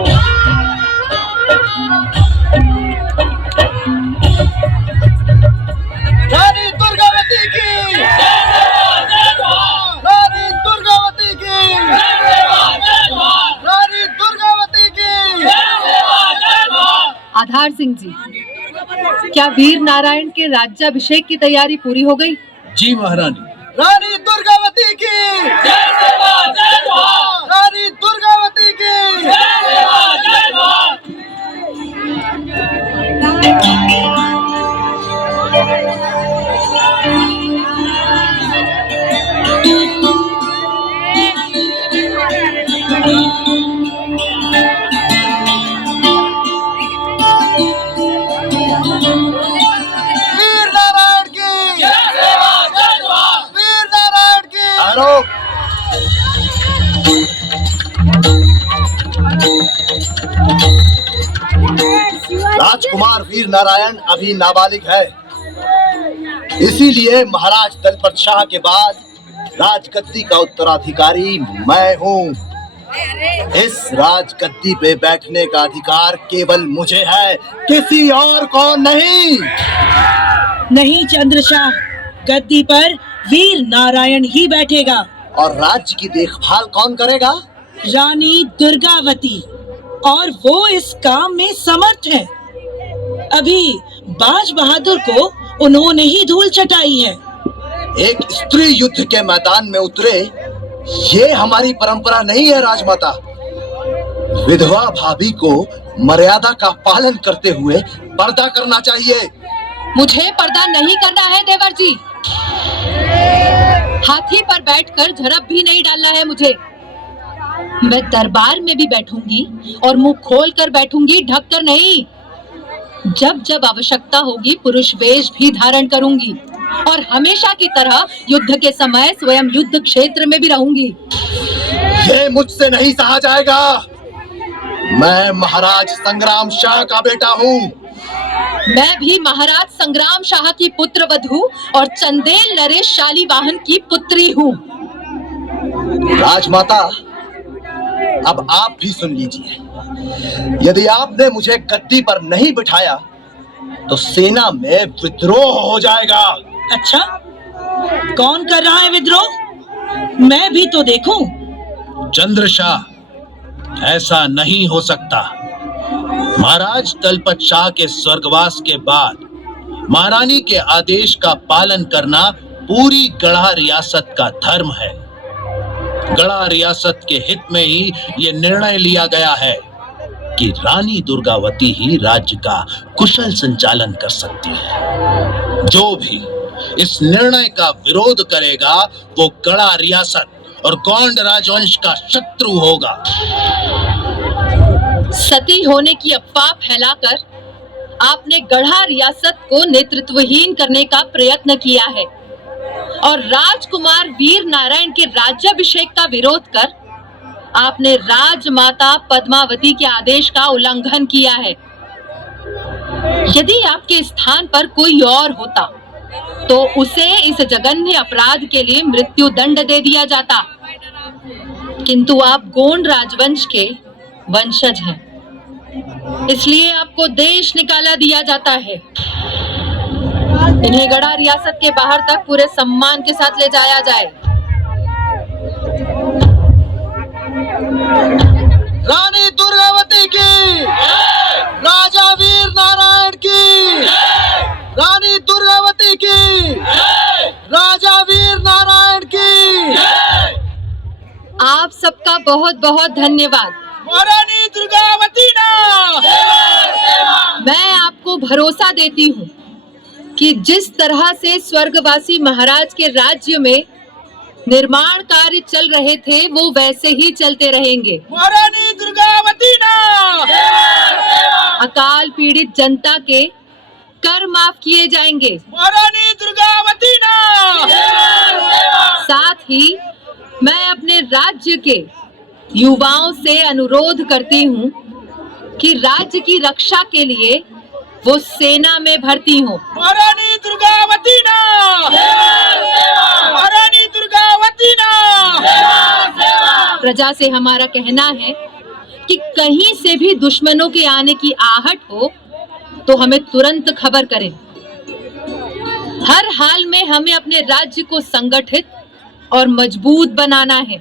रानी दुर्गावती की सिंह जी, क्या वीर नारायण के राज्याभिषेक की तैयारी पूरी हो गई? जी महारानी। रानी दुर्गावती की जय सेवा जय जोहार, रानी दुर्गावती की जय सेवा जय जोहार। वीर नारायण की जय सेवा जय जोहार। वीर नारायण की आरोप। राजकुमार वीर नारायण अभी नाबालिग है, इसीलिए महाराज दलपत शाह के बाद राजगद्दी का उत्तराधिकारी मैं हूँ। इस राजगद्दी पे बैठने का अधिकार केवल मुझे है, किसी और को नहीं। नहीं चंद्रशाह, गद्दी पर वीर नारायण ही बैठेगा। और राज्य की देखभाल कौन करेगा? रानी दुर्गावती, और वो इस काम में समर्थ है। अभी बाज बहादुर को उन्होंने ही धूल चटाई है। एक स्त्री युद्ध के मैदान में उतरे, ये हमारी परंपरा नहीं है राजमाता। विधवा भाभी को मर्यादा का पालन करते हुए पर्दा करना चाहिए। मुझे पर्दा नहीं करना है देवर जी। हाथी पर बैठकर झड़प भी नहीं डालना है मुझे। मैं दरबार में भी बैठूंगी और मुंह खोल कर बैठूंगी, ढक कर नहीं। जब जब आवश्यकता होगी पुरुष वेश भी धारण करूंगी और हमेशा की तरह युद्ध के समय स्वयं युद्ध क्षेत्र में भी रहूंगी। ये मुझसे नहीं सहा जाएगा। मैं महाराज संग्राम शाह का बेटा हूँ। मैं भी महाराज संग्राम शाह की पुत्र वधू और चंदेल नरेश शालीवाहन की पुत्री हूँ। राजमाता, अब आप भी सुन लीजिए। यदि आपने मुझे गद्दी पर नहीं बिठाया तो सेना में विद्रोह हो जाएगा। अच्छा, कौन कर रहा है विद्रोह? मैं भी तो देखूं। चंद्रशाह, ऐसा नहीं हो सकता। महाराज दलपत शाह के स्वर्गवास के बाद महारानी के आदेश का पालन करना पूरी गढ़ा रियासत का धर्म है। गढ़ा रियासत के हित में ही ये निर्णय लिया गया है कि रानी दुर्गावती ही राज्य का कुशल संचालन कर सकती है। जो भी इस निर्णय का विरोध करेगा वो गढ़ा रियासत और गौंड राजवंश का शत्रु होगा। सती होने की अफवाह फैलाकर आपने गढ़ा रियासत को नेतृत्वहीन करने का प्रयत्न किया है और राजकुमार वीर नारायण के राज्याभिषेक का विरोध कर आपने राजमाता पद्मावती के आदेश का उल्लंघन किया है। यदि आपके स्थान पर कोई और होता तो उसे इस जघन्य अपराध के लिए मृत्यु दंड दे दिया जाता, किंतु आप गोंड राजवंश के वंशज हैं, इसलिए आपको देश निकाला दिया जाता है। इन्हें गढ़ा रियासत के बाहर तक पूरे सम्मान के साथ ले जाया जाए। रानी दुर्गावती की, राजा वीर नारायण की, रानी दुर्गावती की, राजा वीर नारायण की। आप सबका बहुत बहुत धन्यवाद। महारानी दुर्गावती ना। मैं आपको भरोसा देती हूँ कि जिस तरह से स्वर्गवासी महाराज के राज्य में निर्माण कार्य चल रहे थे वो वैसे ही चलते रहेंगे। महारानी दुर्गावती ना। अकाल पीड़ित जनता के कर माफ किए जाएंगे। महारानी दुर्गावती ना। साथ ही मैं अपने राज्य के युवाओं से अनुरोध करती हूँ कि राज्य की रक्षा के लिए वो सेना में भर्ती हो। महारानी दुर्गावती ना। महारानी दुर्गावती ना। प्रजा से हमारा कहना है कि कहीं से भी दुश्मनों के आने की आहट हो तो हमें तुरंत खबर करें। हर हाल में हमें अपने राज्य को संगठित और मजबूत बनाना है।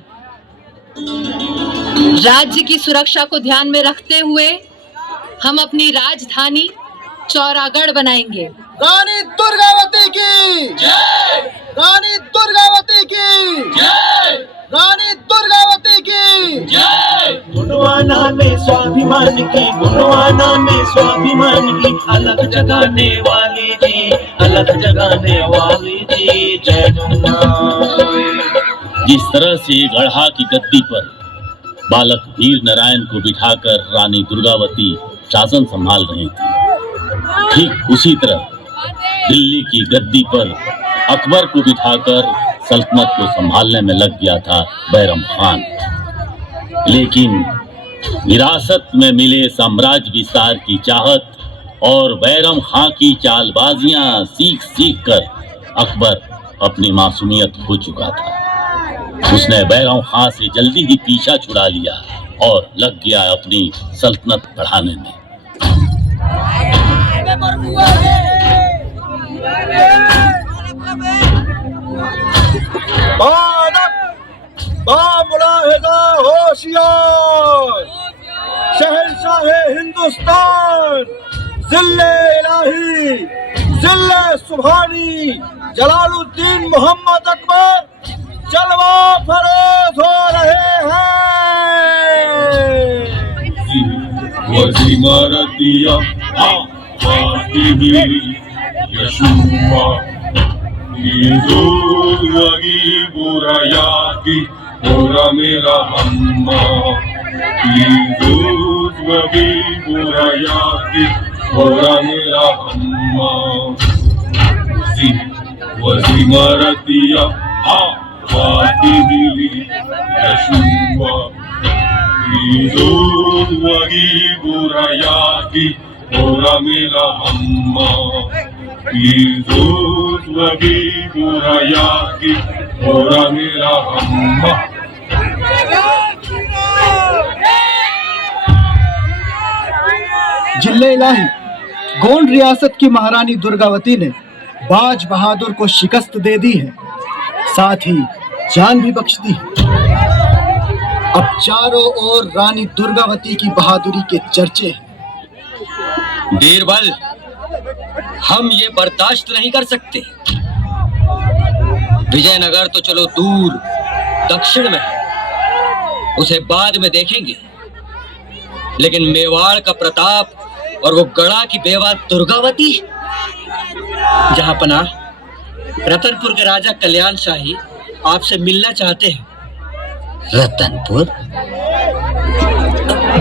राज्य की सुरक्षा को ध्यान में रखते हुए हम अपनी राजधानी चौरागढ़ बनाएंगे। रानी दुर्गावती की जय, रानी दुर्गावती की जय, रानी दुर्गावती की जय। गुणवाना में स्वाभिमान की, गुणवाना में स्वाभिमान की, अलग जगाने वाली जी, अलग जगाने वाली जी, जय जगन्नाथ। जिस तरह से गढ़ा की गद्दी पर बालक वीर नारायण को बिठाकर रानी दुर्गावती शासन संभाल रही थी, ठीक उसी तरह दिल्ली की गद्दी पर अकबर को बिठाकर सल्तनत को संभालने में लग गया था बैरम खान। लेकिन विरासत में मिले साम्राज्य विस्तार की चाहत और बैरम खां की चालबाजियां सीख सीख कर अकबर अपनी मासूमियत खो चुका था। उसने बैरम खां से जल्दी ही पीछा छुड़ा लिया और लग गया अपनी सल्तनत बढ़ाने में। होशियार शहंशाह हिंदुस्तान जिल्ले इलाही जिल्ले सुभानी जलालुद्दीन मोहम्मद अकबर जलवा फरोज हो रहे हैं। वसीमरतिया यशुआ लगी बुराया की बुरा मेरा अम्मा लगी बुराया की बुरा मेरा अम्मा वसीमरतिया यशुआ लगी बुराया की बुरा मेरा अम्मा लगी बुराया की बुरा मेरा अम्मा। जिले इलाही गोंड रियासत की महारानी दुर्गावती ने बाज बहादुर को शिकस्त दे दी है, साथ ही जान भी बख्श दी है। अब चारों ओर रानी दुर्गावती की बहादुरी के चर्चे हैं। बीरबल, हम ये बर्दाश्त नहीं कर सकते। विजयनगर तो चलो दूर दक्षिण में है, उसे बाद में देखेंगे, लेकिन मेवाड़ का प्रताप और वो गढ़ा की बेवा दुर्गावती, जहां पना रतनपुर के राजा कल्याण शाही आपसे मिलना चाहते हैं। रतनपुर?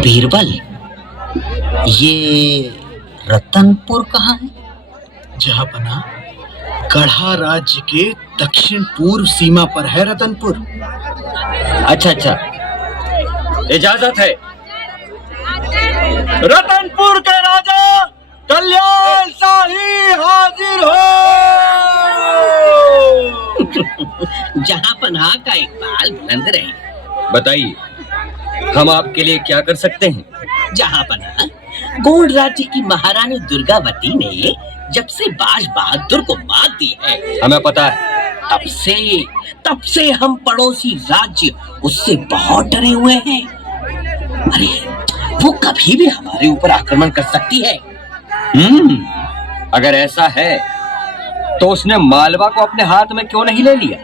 बीरबल, ये रतनपुर कहाँ है? जहांपना गढ़ा राज्य के दक्षिण पूर्व सीमा पर है रतनपुर। अच्छा अच्छा, इजाजत है। रतनपुर के राजा कल्याण शाही हाजिर हो। जहां पनाह का इकबाल बुलंद रहे। बताइए, हम आपके लिए क्या कर सकते हैं? जहां पनाह गोंड राज्य की महारानी दुर्गावती ने जब से बाज बहादुर को मात दी है, हमें पता है, तब से हम पड़ोसी राज्य उससे बहुत डरे हुए हैं। अरे वो कभी भी हमारे ऊपर आक्रमण कर सकती है। अगर ऐसा है तो उसने मालवा को अपने हाथ में क्यों नहीं ले लिया?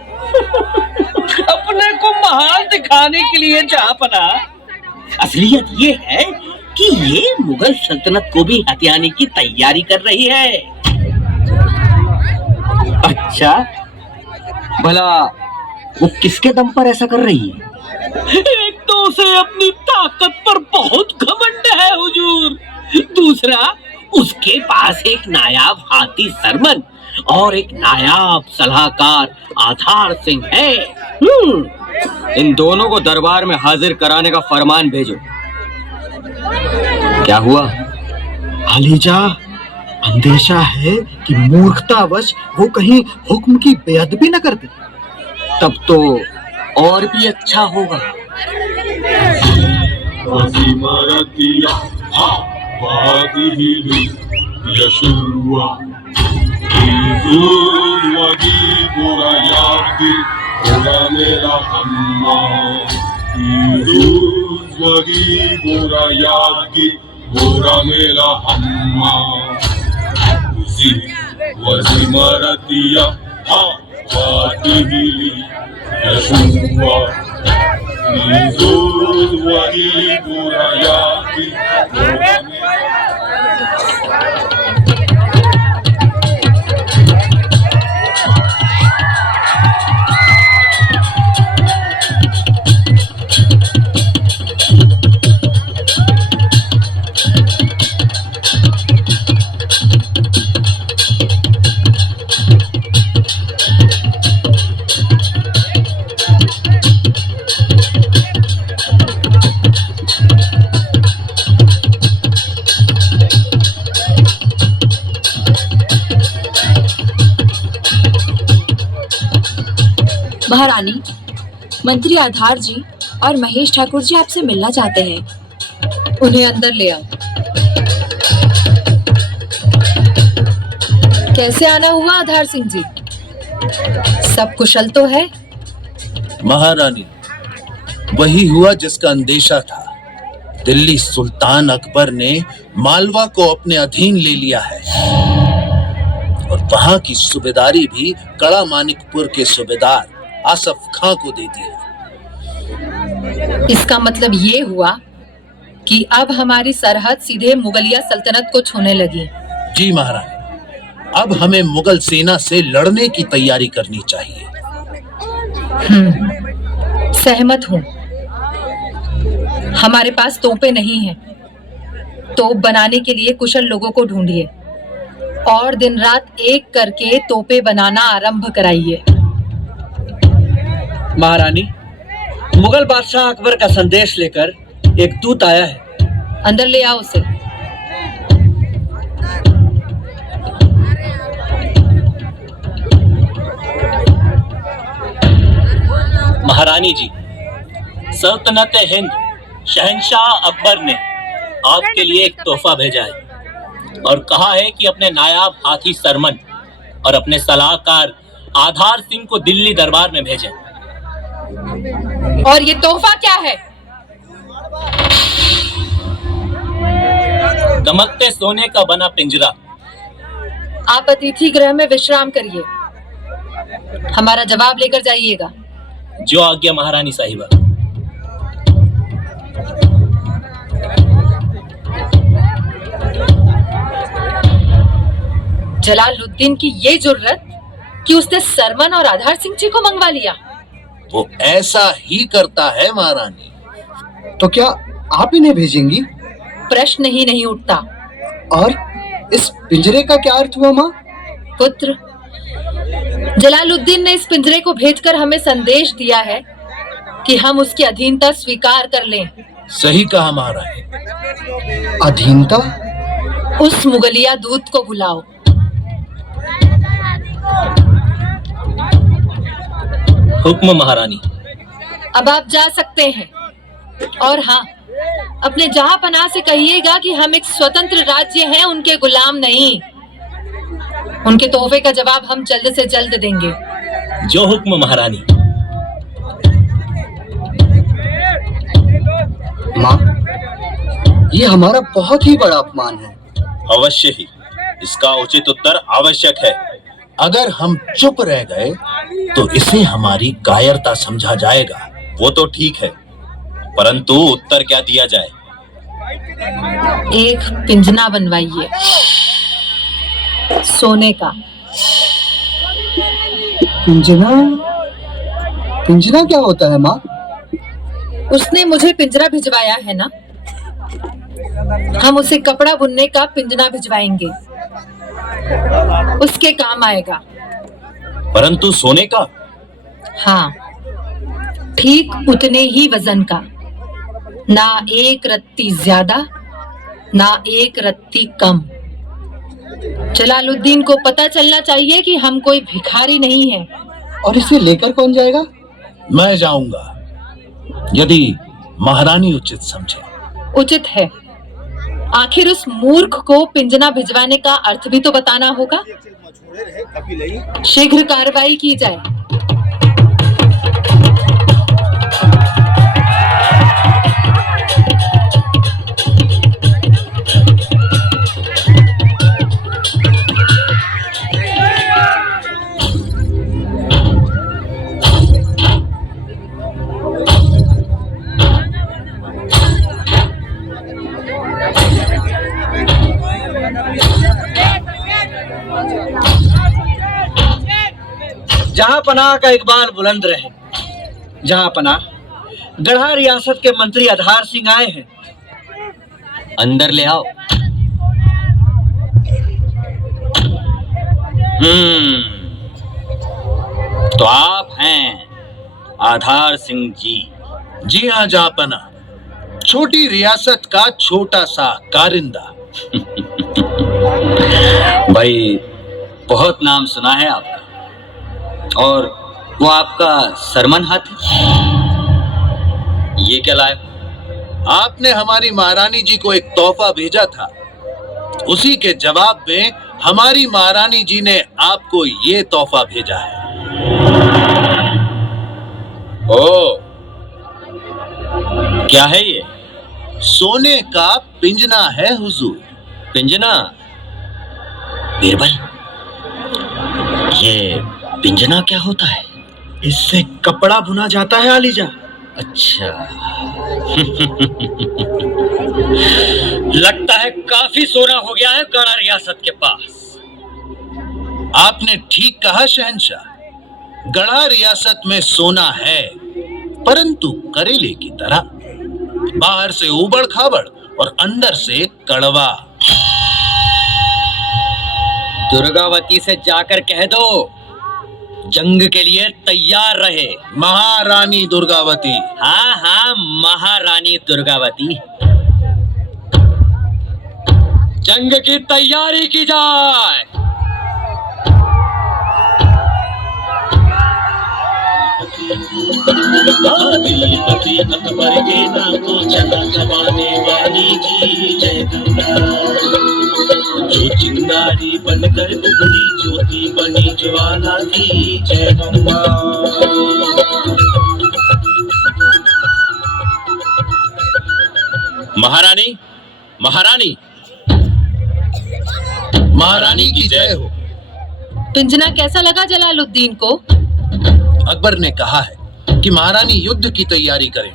अपने को महान दिखाने के लिए जहांपना। असलियत ये है कि ये मुगल सल्तनत को भी हथियाने की तैयारी कर रही है। अच्छा, भला वो किसके दम पर ऐसा कर रही है? एक तो उसे अपनी ताकत पर बहुत घमंड है हुजूर, दूसरा उसके पास एक नायाब हाथी सरमन और एक नायाब सलाहकार आधार सिंह है। इन दोनों को दरबार में हाजिर कराने का फरमान भेजो। क्या हुआ? अलीजा, अंदेशा है कि मूर्खतावश वो कहीं हुक्म की बेअदबी न कर दे। तब तो और भी अच्छा होगा। ती वजिमरतिया वाटिगिली यशुवा निजोर वही बुरायागी महारानी, मंत्री आधार जी और महेश ठाकुर जी आपसे मिलना चाहते हैं। उन्हें अंदर ले आओ। कैसे आना हुआ आधार सिंह जी? सब कुशल तो है? महारानी, वही हुआ जिसका अंदेशा था। दिल्ली सुल्तान अकबर ने मालवा को अपने अधीन ले लिया है और वहां की सूबेदारी भी कड़ा मानिकपुर के सूबेदार आसफ खां को दे दी है। इसका मतलब ये हुआ कि अब हमारी सरहद सीधे मुगलिया सल्तनत को छूने लगी। जी महारानी, अब हमें मुगल सेना से लड़ने की तैयारी करनी चाहिए। सहमत हूँ। हमारे पास तोपें नहीं हैं। तोप बनाने के लिए कुशल लोगों को ढूंढिए और दिन रात एक करके तोपें बनाना आरंभ कराइए। महारानी, मुगल बादशाह अकबर का संदेश लेकर एक दूत आया है। अंदर ले आओ उसे। महारानी जी, सल्तनत हिंद शहंशाह अकबर ने आपके लिए एक तोहफा भेजा है और कहा है कि अपने नायाब हाथी सरमन और अपने सलाहकार आधार सिंह को दिल्ली दरबार में भेजें। और ये तोहफा क्या है? दमकते सोने का बना पिंजरा। आप अतिथि गृह में विश्राम करिए। हमारा जवाब लेकर जाइएगा। जो आज्ञा महारानी साहिबा। जलालुद्दीन की ये जुर्रत कि उसने सरमन और आधार सिंह जी को मंगवा लिया। वो ऐसा ही करता है महारानी। तो क्या आप इन्हें भेजेंगी? प्रश्न ही नहीं उठता। और इस पिंजरे का क्या अर्थ हुआ माँ? पुत्र, जलालुद्दीन ने इस पिंजरे को भेजकर हमें संदेश दिया है कि हम उसकी अधीनता स्वीकार कर लें। सही कहा महारानी। अधीनता? उस मुगलिया दूत को बुलाओ। हुक्म महारानी। अब आप जा सकते हैं। और हाँ, अपने जहांपनाह से कहिएगा कि हम एक स्वतंत्र राज्य हैं, उनके गुलाम नहीं। उनके तोहफे का जवाब हम जल्द से जल्द देंगे। जो हुक्म महारानी। माँ, ये हमारा बहुत ही बड़ा अपमान है। अवश्य ही, इसका उचित उत्तर आवश्यक है। अगर हम चुप रह गए तो इसे हमारी कायरता समझा जाएगा। वो तो ठीक है, परंतु उत्तर क्या दिया जाए? एक पिंजना बनवाइए, सोने का। पिंजना? पिंजना क्या होता है माँ? उसने मुझे पिंजरा भिजवाया है ना, हम उसे कपड़ा बुनने का पिंजना भिजवाएंगे। उसके काम आएगा। परंतु सोने का? हाँ, ठीक उतने ही वजन का। ना एक रत्ती ज्यादा, ना एक रत्ती कम। जलालुद्दीन को पता चलना चाहिए कि हम कोई भिखारी नहीं है। और इसे लेकर कौन जाएगा? मैं जाऊंगा, यदि महारानी उचित समझे। उचित है। आखिर उस मूर्ख को पिंजना भिजवाने का अर्थ भी तो बताना होगा। शीघ्र कार्रवाई की जाए। जहां पनाह का इकबाल बुलंद रहे। जहां पनाह गढ़ा रियासत के मंत्री आधार सिंह आए हैं। अंदर ले आओ। तो आप हैं आधार सिंह जी? जी हाँ जापना, छोटी रियासत का छोटा सा कारिंदा। भाई बहुत नाम सुना है आपका, और वो आपका सरमन हाथी, ये क्या लाए? आपने हमारी महारानी जी को एक तोहफा भेजा था, उसी के जवाब में हमारी महारानी जी ने आपको ये तोहफा भेजा है। ओ, क्या है ये? सोने का पिंजना है हुजूर। पिंजना? बीरबल, ये पिंजना क्या होता है? इससे कपड़ा बुना जाता है आलीजा। अच्छा। लगता है काफी सोना हो गया है गढ़ा रियासत के पास। आपने ठीक कहा शहंशाह, गढ़ा रियासत में सोना है, परंतु करेले की तरह, बाहर से उबड़ खाबड़ और अंदर से कड़वा। दुर्गावती से जाकर कह दो जंग के लिए तैयार रहे। महारानी दुर्गावती। हाँ हाँ, महारानी दुर्गावती। जंग की तैयारी की जाए। दिल्लीपति अकबर के नाम को चला चबाने वाली की जय गंगा, जो चिंगारी बनकर उभरी ज्योति बनी ज्वाला की जय गंगा। महारानी, महारानी, महारानी की जय हो। पिंजना कैसा लगा जलालुद्दीन को? अकबर ने कहा है कि महारानी युद्ध की तैयारी करें।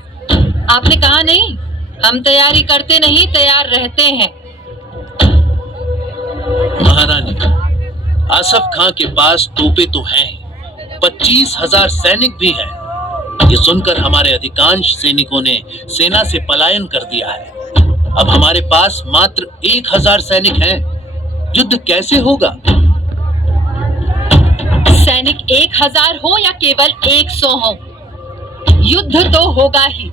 आपने कहा नहीं? हम तैयारी करते नहीं, तैयार रहते हैं। महारानी, आसफ खां के पास तोपे तो हैं, 25,000 सैनिक भी हैं। ये सुनकर हमारे अधिकांश सैनिकों ने सेना से पलायन कर दिया है। अब हमारे पास मात्र 1,000 सैनिक हैं। युद्ध कैसे होगा? सैनिक 1,000 हो या केवल 100 हो, युद्ध तो होगा ही।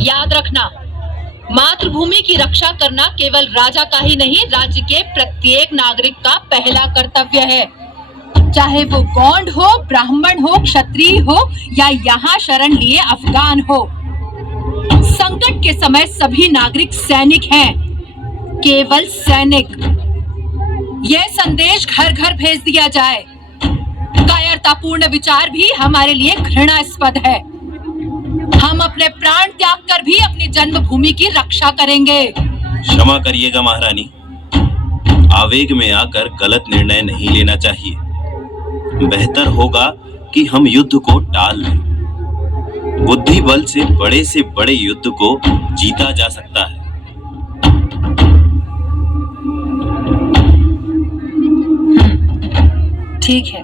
याद रखना, मातृभूमि की रक्षा करना केवल राजा का ही नहीं, राज्य के प्रत्येक नागरिक का पहला कर्तव्य है। चाहे वो गौंड हो, ब्राह्मण हो, क्षत्रिय हो या यहाँ शरण लिए अफगान हो। संकट के समय सभी नागरिक सैनिक हैं, केवल सैनिक। यह संदेश घर घर भेज दिया जाए। कायरतापूर्ण विचार भी हमारे लिए घृणास्पद है। हम अपने प्राण त्याग कर भी अपनी जन्मभूमि की रक्षा करेंगे। क्षमा करिएगा महारानी, आवेग में आकर गलत निर्णय नहीं लेना चाहिए। बेहतर होगा कि हम युद्ध को टाल लें। बुद्धि बल से बड़े युद्ध को जीता जा सकता है। ठीक है,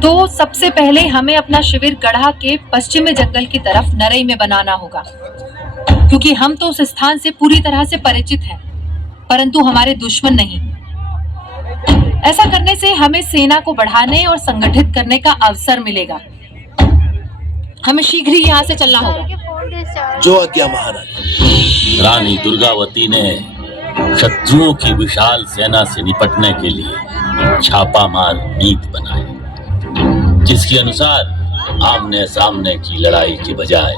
तो सबसे पहले हमें अपना शिविर गढ़ा के पश्चिमी जंगल की तरफ नरई में बनाना होगा, क्योंकि हम तो उस स्थान से पूरी तरह से परिचित हैं, परंतु हमारे दुश्मन नहीं। ऐसा करने से हमें सेना को बढ़ाने और संगठित करने का अवसर मिलेगा। हमें शीघ्र ही यहाँ से चलना होगा। जो आज्ञा महारानी। रानी दुर्गावती ने शत्रुओं की विशाल सेना से निपटने के लिए छापामार नीति बनाई, जिसके अनुसार आमने सामने की लड़ाई की बजाय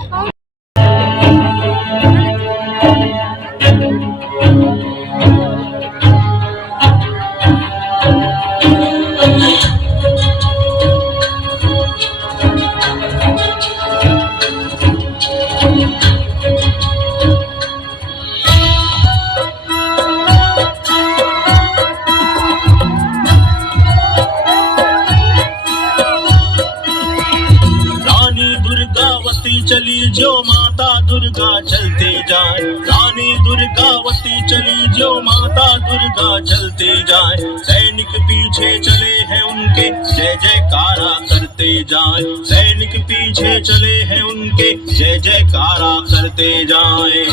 चली जो माता दुर्गा चलते जाए, रानी दुर्गावती चली जो माता दुर्गा चल चलते जाए, सैनिक पीछे चले हैं उनके जय जयकारा करते जाए, सैनिक पीछे चले हैं उनके जय जयकारा करते जाए।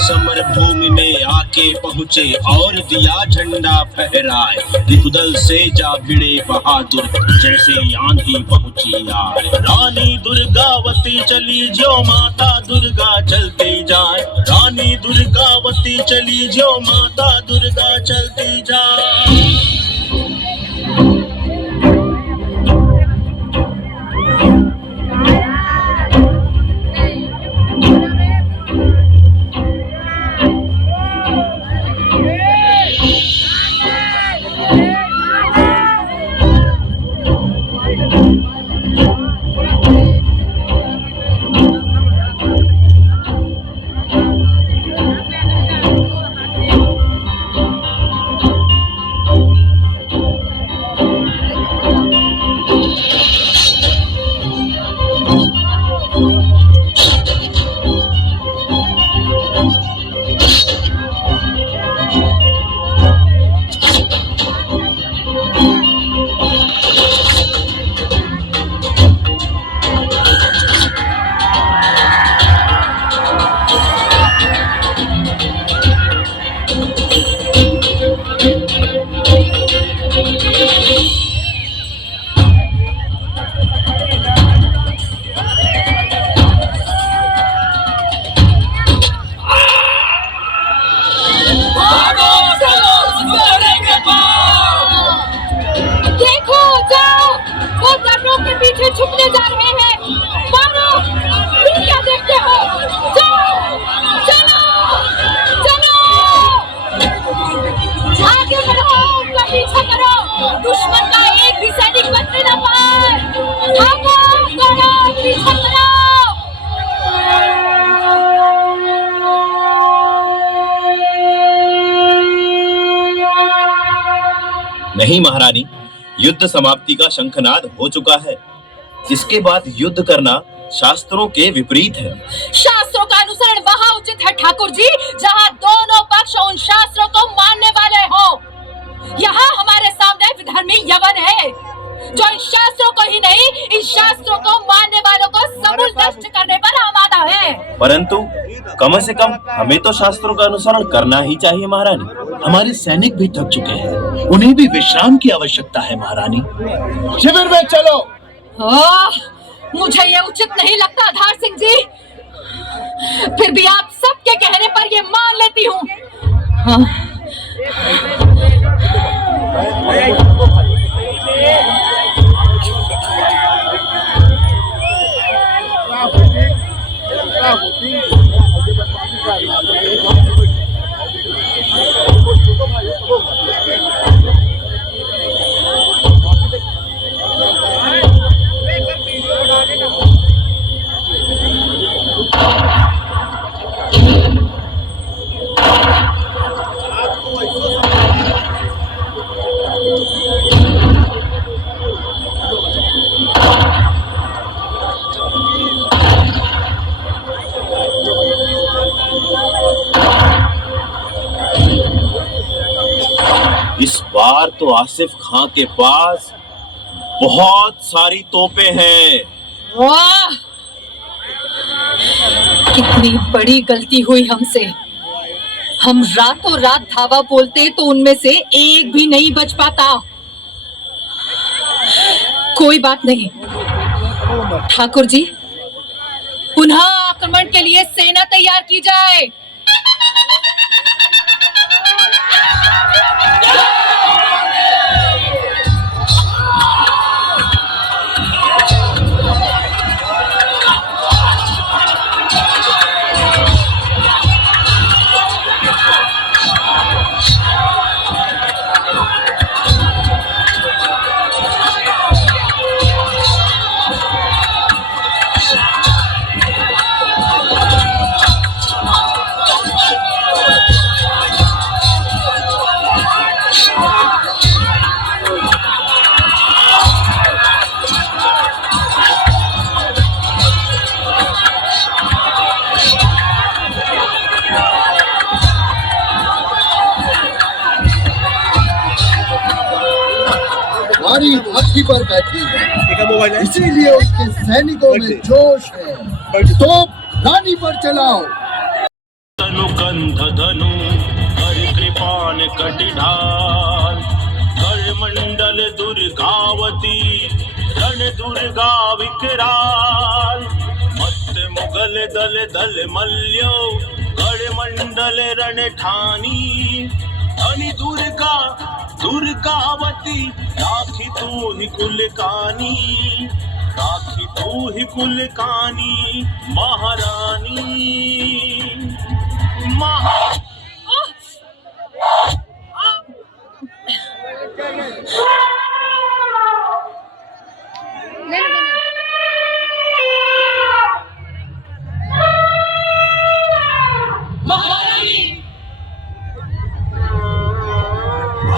समर भूमि में आके पहुँचे और दिया झंडा फहराए, रिपुदल से जा भिड़े बहादुर जैसे आंधी पहुँची आए। रानी दुर्गावती चली जो माता दुर्गा चलती जाए, रानी दुर्गावती चली जो माता दुर्गा चलती जाए। छुपने जा रहे हैं, मारो, तुम क्या देखते हो? जाओ, चलो, चलो, आगे बढ़ो, उनका पीछा करो, दुश्मन का एक भी सैनिक बचने न पाए, भागो, करो, पीछा करो। नहीं महारानी, युद्ध समाप्ति का शंखनाद हो चुका है। इसके बाद युद्ध करना शास्त्रों के विपरीत है। शास्त्रों का अनुसरण वहाँ उचित है ठाकुर जी, जहाँ दोनों पक्ष उन शास्त्रों को मानने वाले हो। यहाँ हमारे सामने विधर्मी यवन है, जो इन शास्त्रों को ही नहीं, इन शास्त्रों को मानने वालों को समूल नष्ट करने पर आमादा है। परंतु कम से कम हमें तो शास्त्रों का अनुसरण करना ही चाहिए महारानी। हमारे सैनिक भी थक चुके हैं, उन्हें भी विश्राम की आवश्यकता है महारानी। शिविर में चलो। मुझे ये उचित नहीं लगता आधार सिंह जी, फिर भी आप सबके कहने पर ये मान लेती हूँ। इस बार तो आसिफ खां के पास बहुत सारी तोपें हैं। वाह, कितनी बड़ी गलती हुई हमसे। हम रातों रात धावा बोलते तो उनमें से एक भी नहीं बच पाता। कोई बात नहीं ठाकुर जी, पुनः आक्रमण के लिए सेना तैयार की जाए। भारी हाथी पर बैठी है, इसीलिए उसके सैनिकों में जोश है। तोप रानी पर चलाओ। तनु कंध धनु कर कृपान कटिढाल कर मंडल दुर्गावती रण दुर्गा विकराल मत मुगल दल दल मल्यो गढ़ मंडल रण ठानी धनी दुर्गा दुर्गावती राखी तू ही कुल कानी राखी तू ही कुल कानी महारानी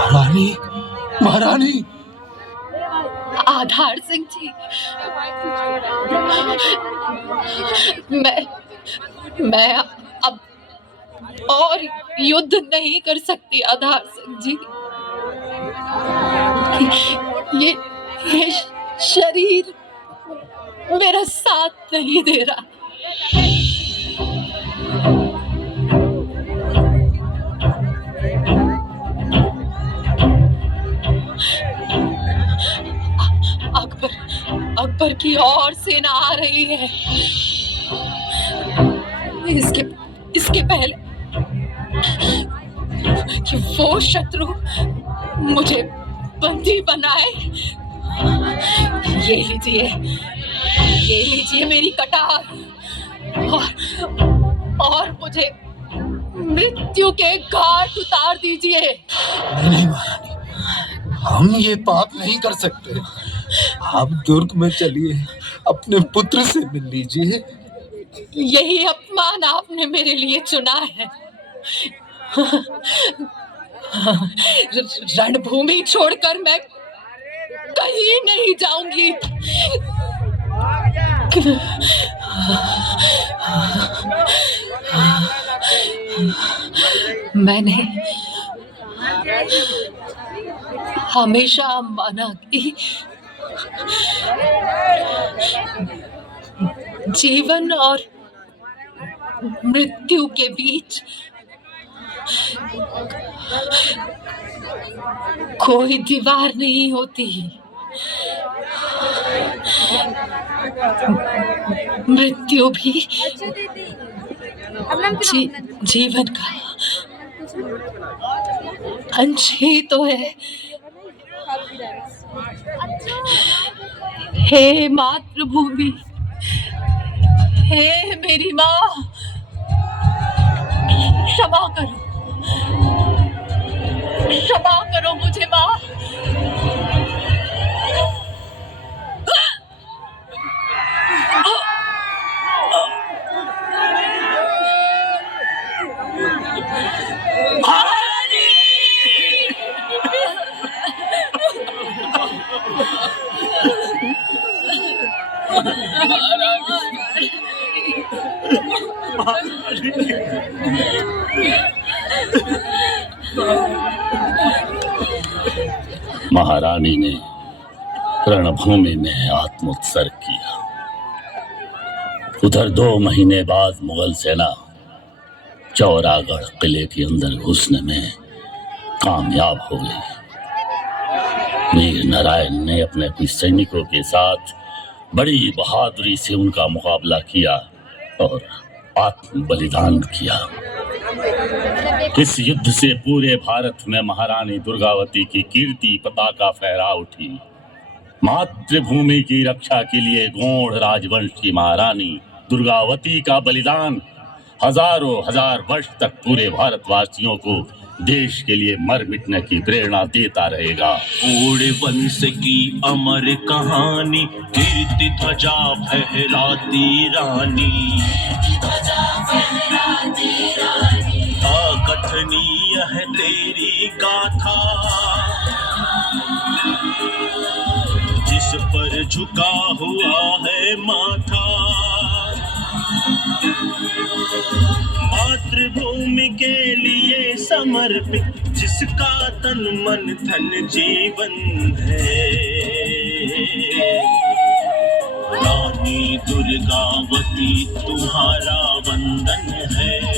महारानी महारानी आधार सिंह जी, मैं अब और युद्ध नहीं कर सकती आधार सिंह जी। ये शरीर मेरा साथ नहीं दे रहा। अकबर की और सेना आ रही है। इसके पहले कि वो शत्रु मुझे बंदी बनाए। ये लीजिए मेरी कटार और मुझे मृत्यु के घाट उतार दीजिए। नहीं महारानी, हम ये पाप नहीं कर सकते। आप दुर्ग में चलिए, अपने पुत्र से मिल लीजिए। यही अपमान आपने मेरे लिए चुना है। रणभूमि छोड़कर मैं कहीं नहीं जाऊंगी। मैंने हमेशा माना कि जीवन और मृत्यु के बीच कोई दीवार नहीं होती। मृत्यु भी जीवन का अंश ही तो है। हे मातृभूमि, हे मेरी माँ, क्षमा करो मुझे माँ। महारानी ने रणभूमि में आत्मोत्सर्ग किया। उधर 2 महीने बाद मुगल सेना चौरागढ़ किले के अंदर घुसने में कामयाब हो गई। वीर नारायण ने अपने सैनिकों के साथ बड़ी बहादुरी से उनका मुकाबला किया और आत्म बलिदान किया। इस युद्ध से पूरे भारत में महारानी दुर्गावती की कीर्ति पताका फहरा उठी। मातृभूमि की रक्षा के लिए गौड़ राजवंश की महारानी दुर्गावती का बलिदान हजार वर्ष तक पूरे भारतवासियों को देश के लिए मर मिटने की प्रेरणा देता रहेगा। ओड़ वंश की अमर कहानी, कीर्ति ध्वजा फहराती रानी, अकथनीय है तेरी गाथा, जिस पर झुका हुआ है माथा। मातृभूमि के लिए समर्पित, जिसका तन मन धन जीवन है। रानी दुर्गावती तुम्हारा वंदन है।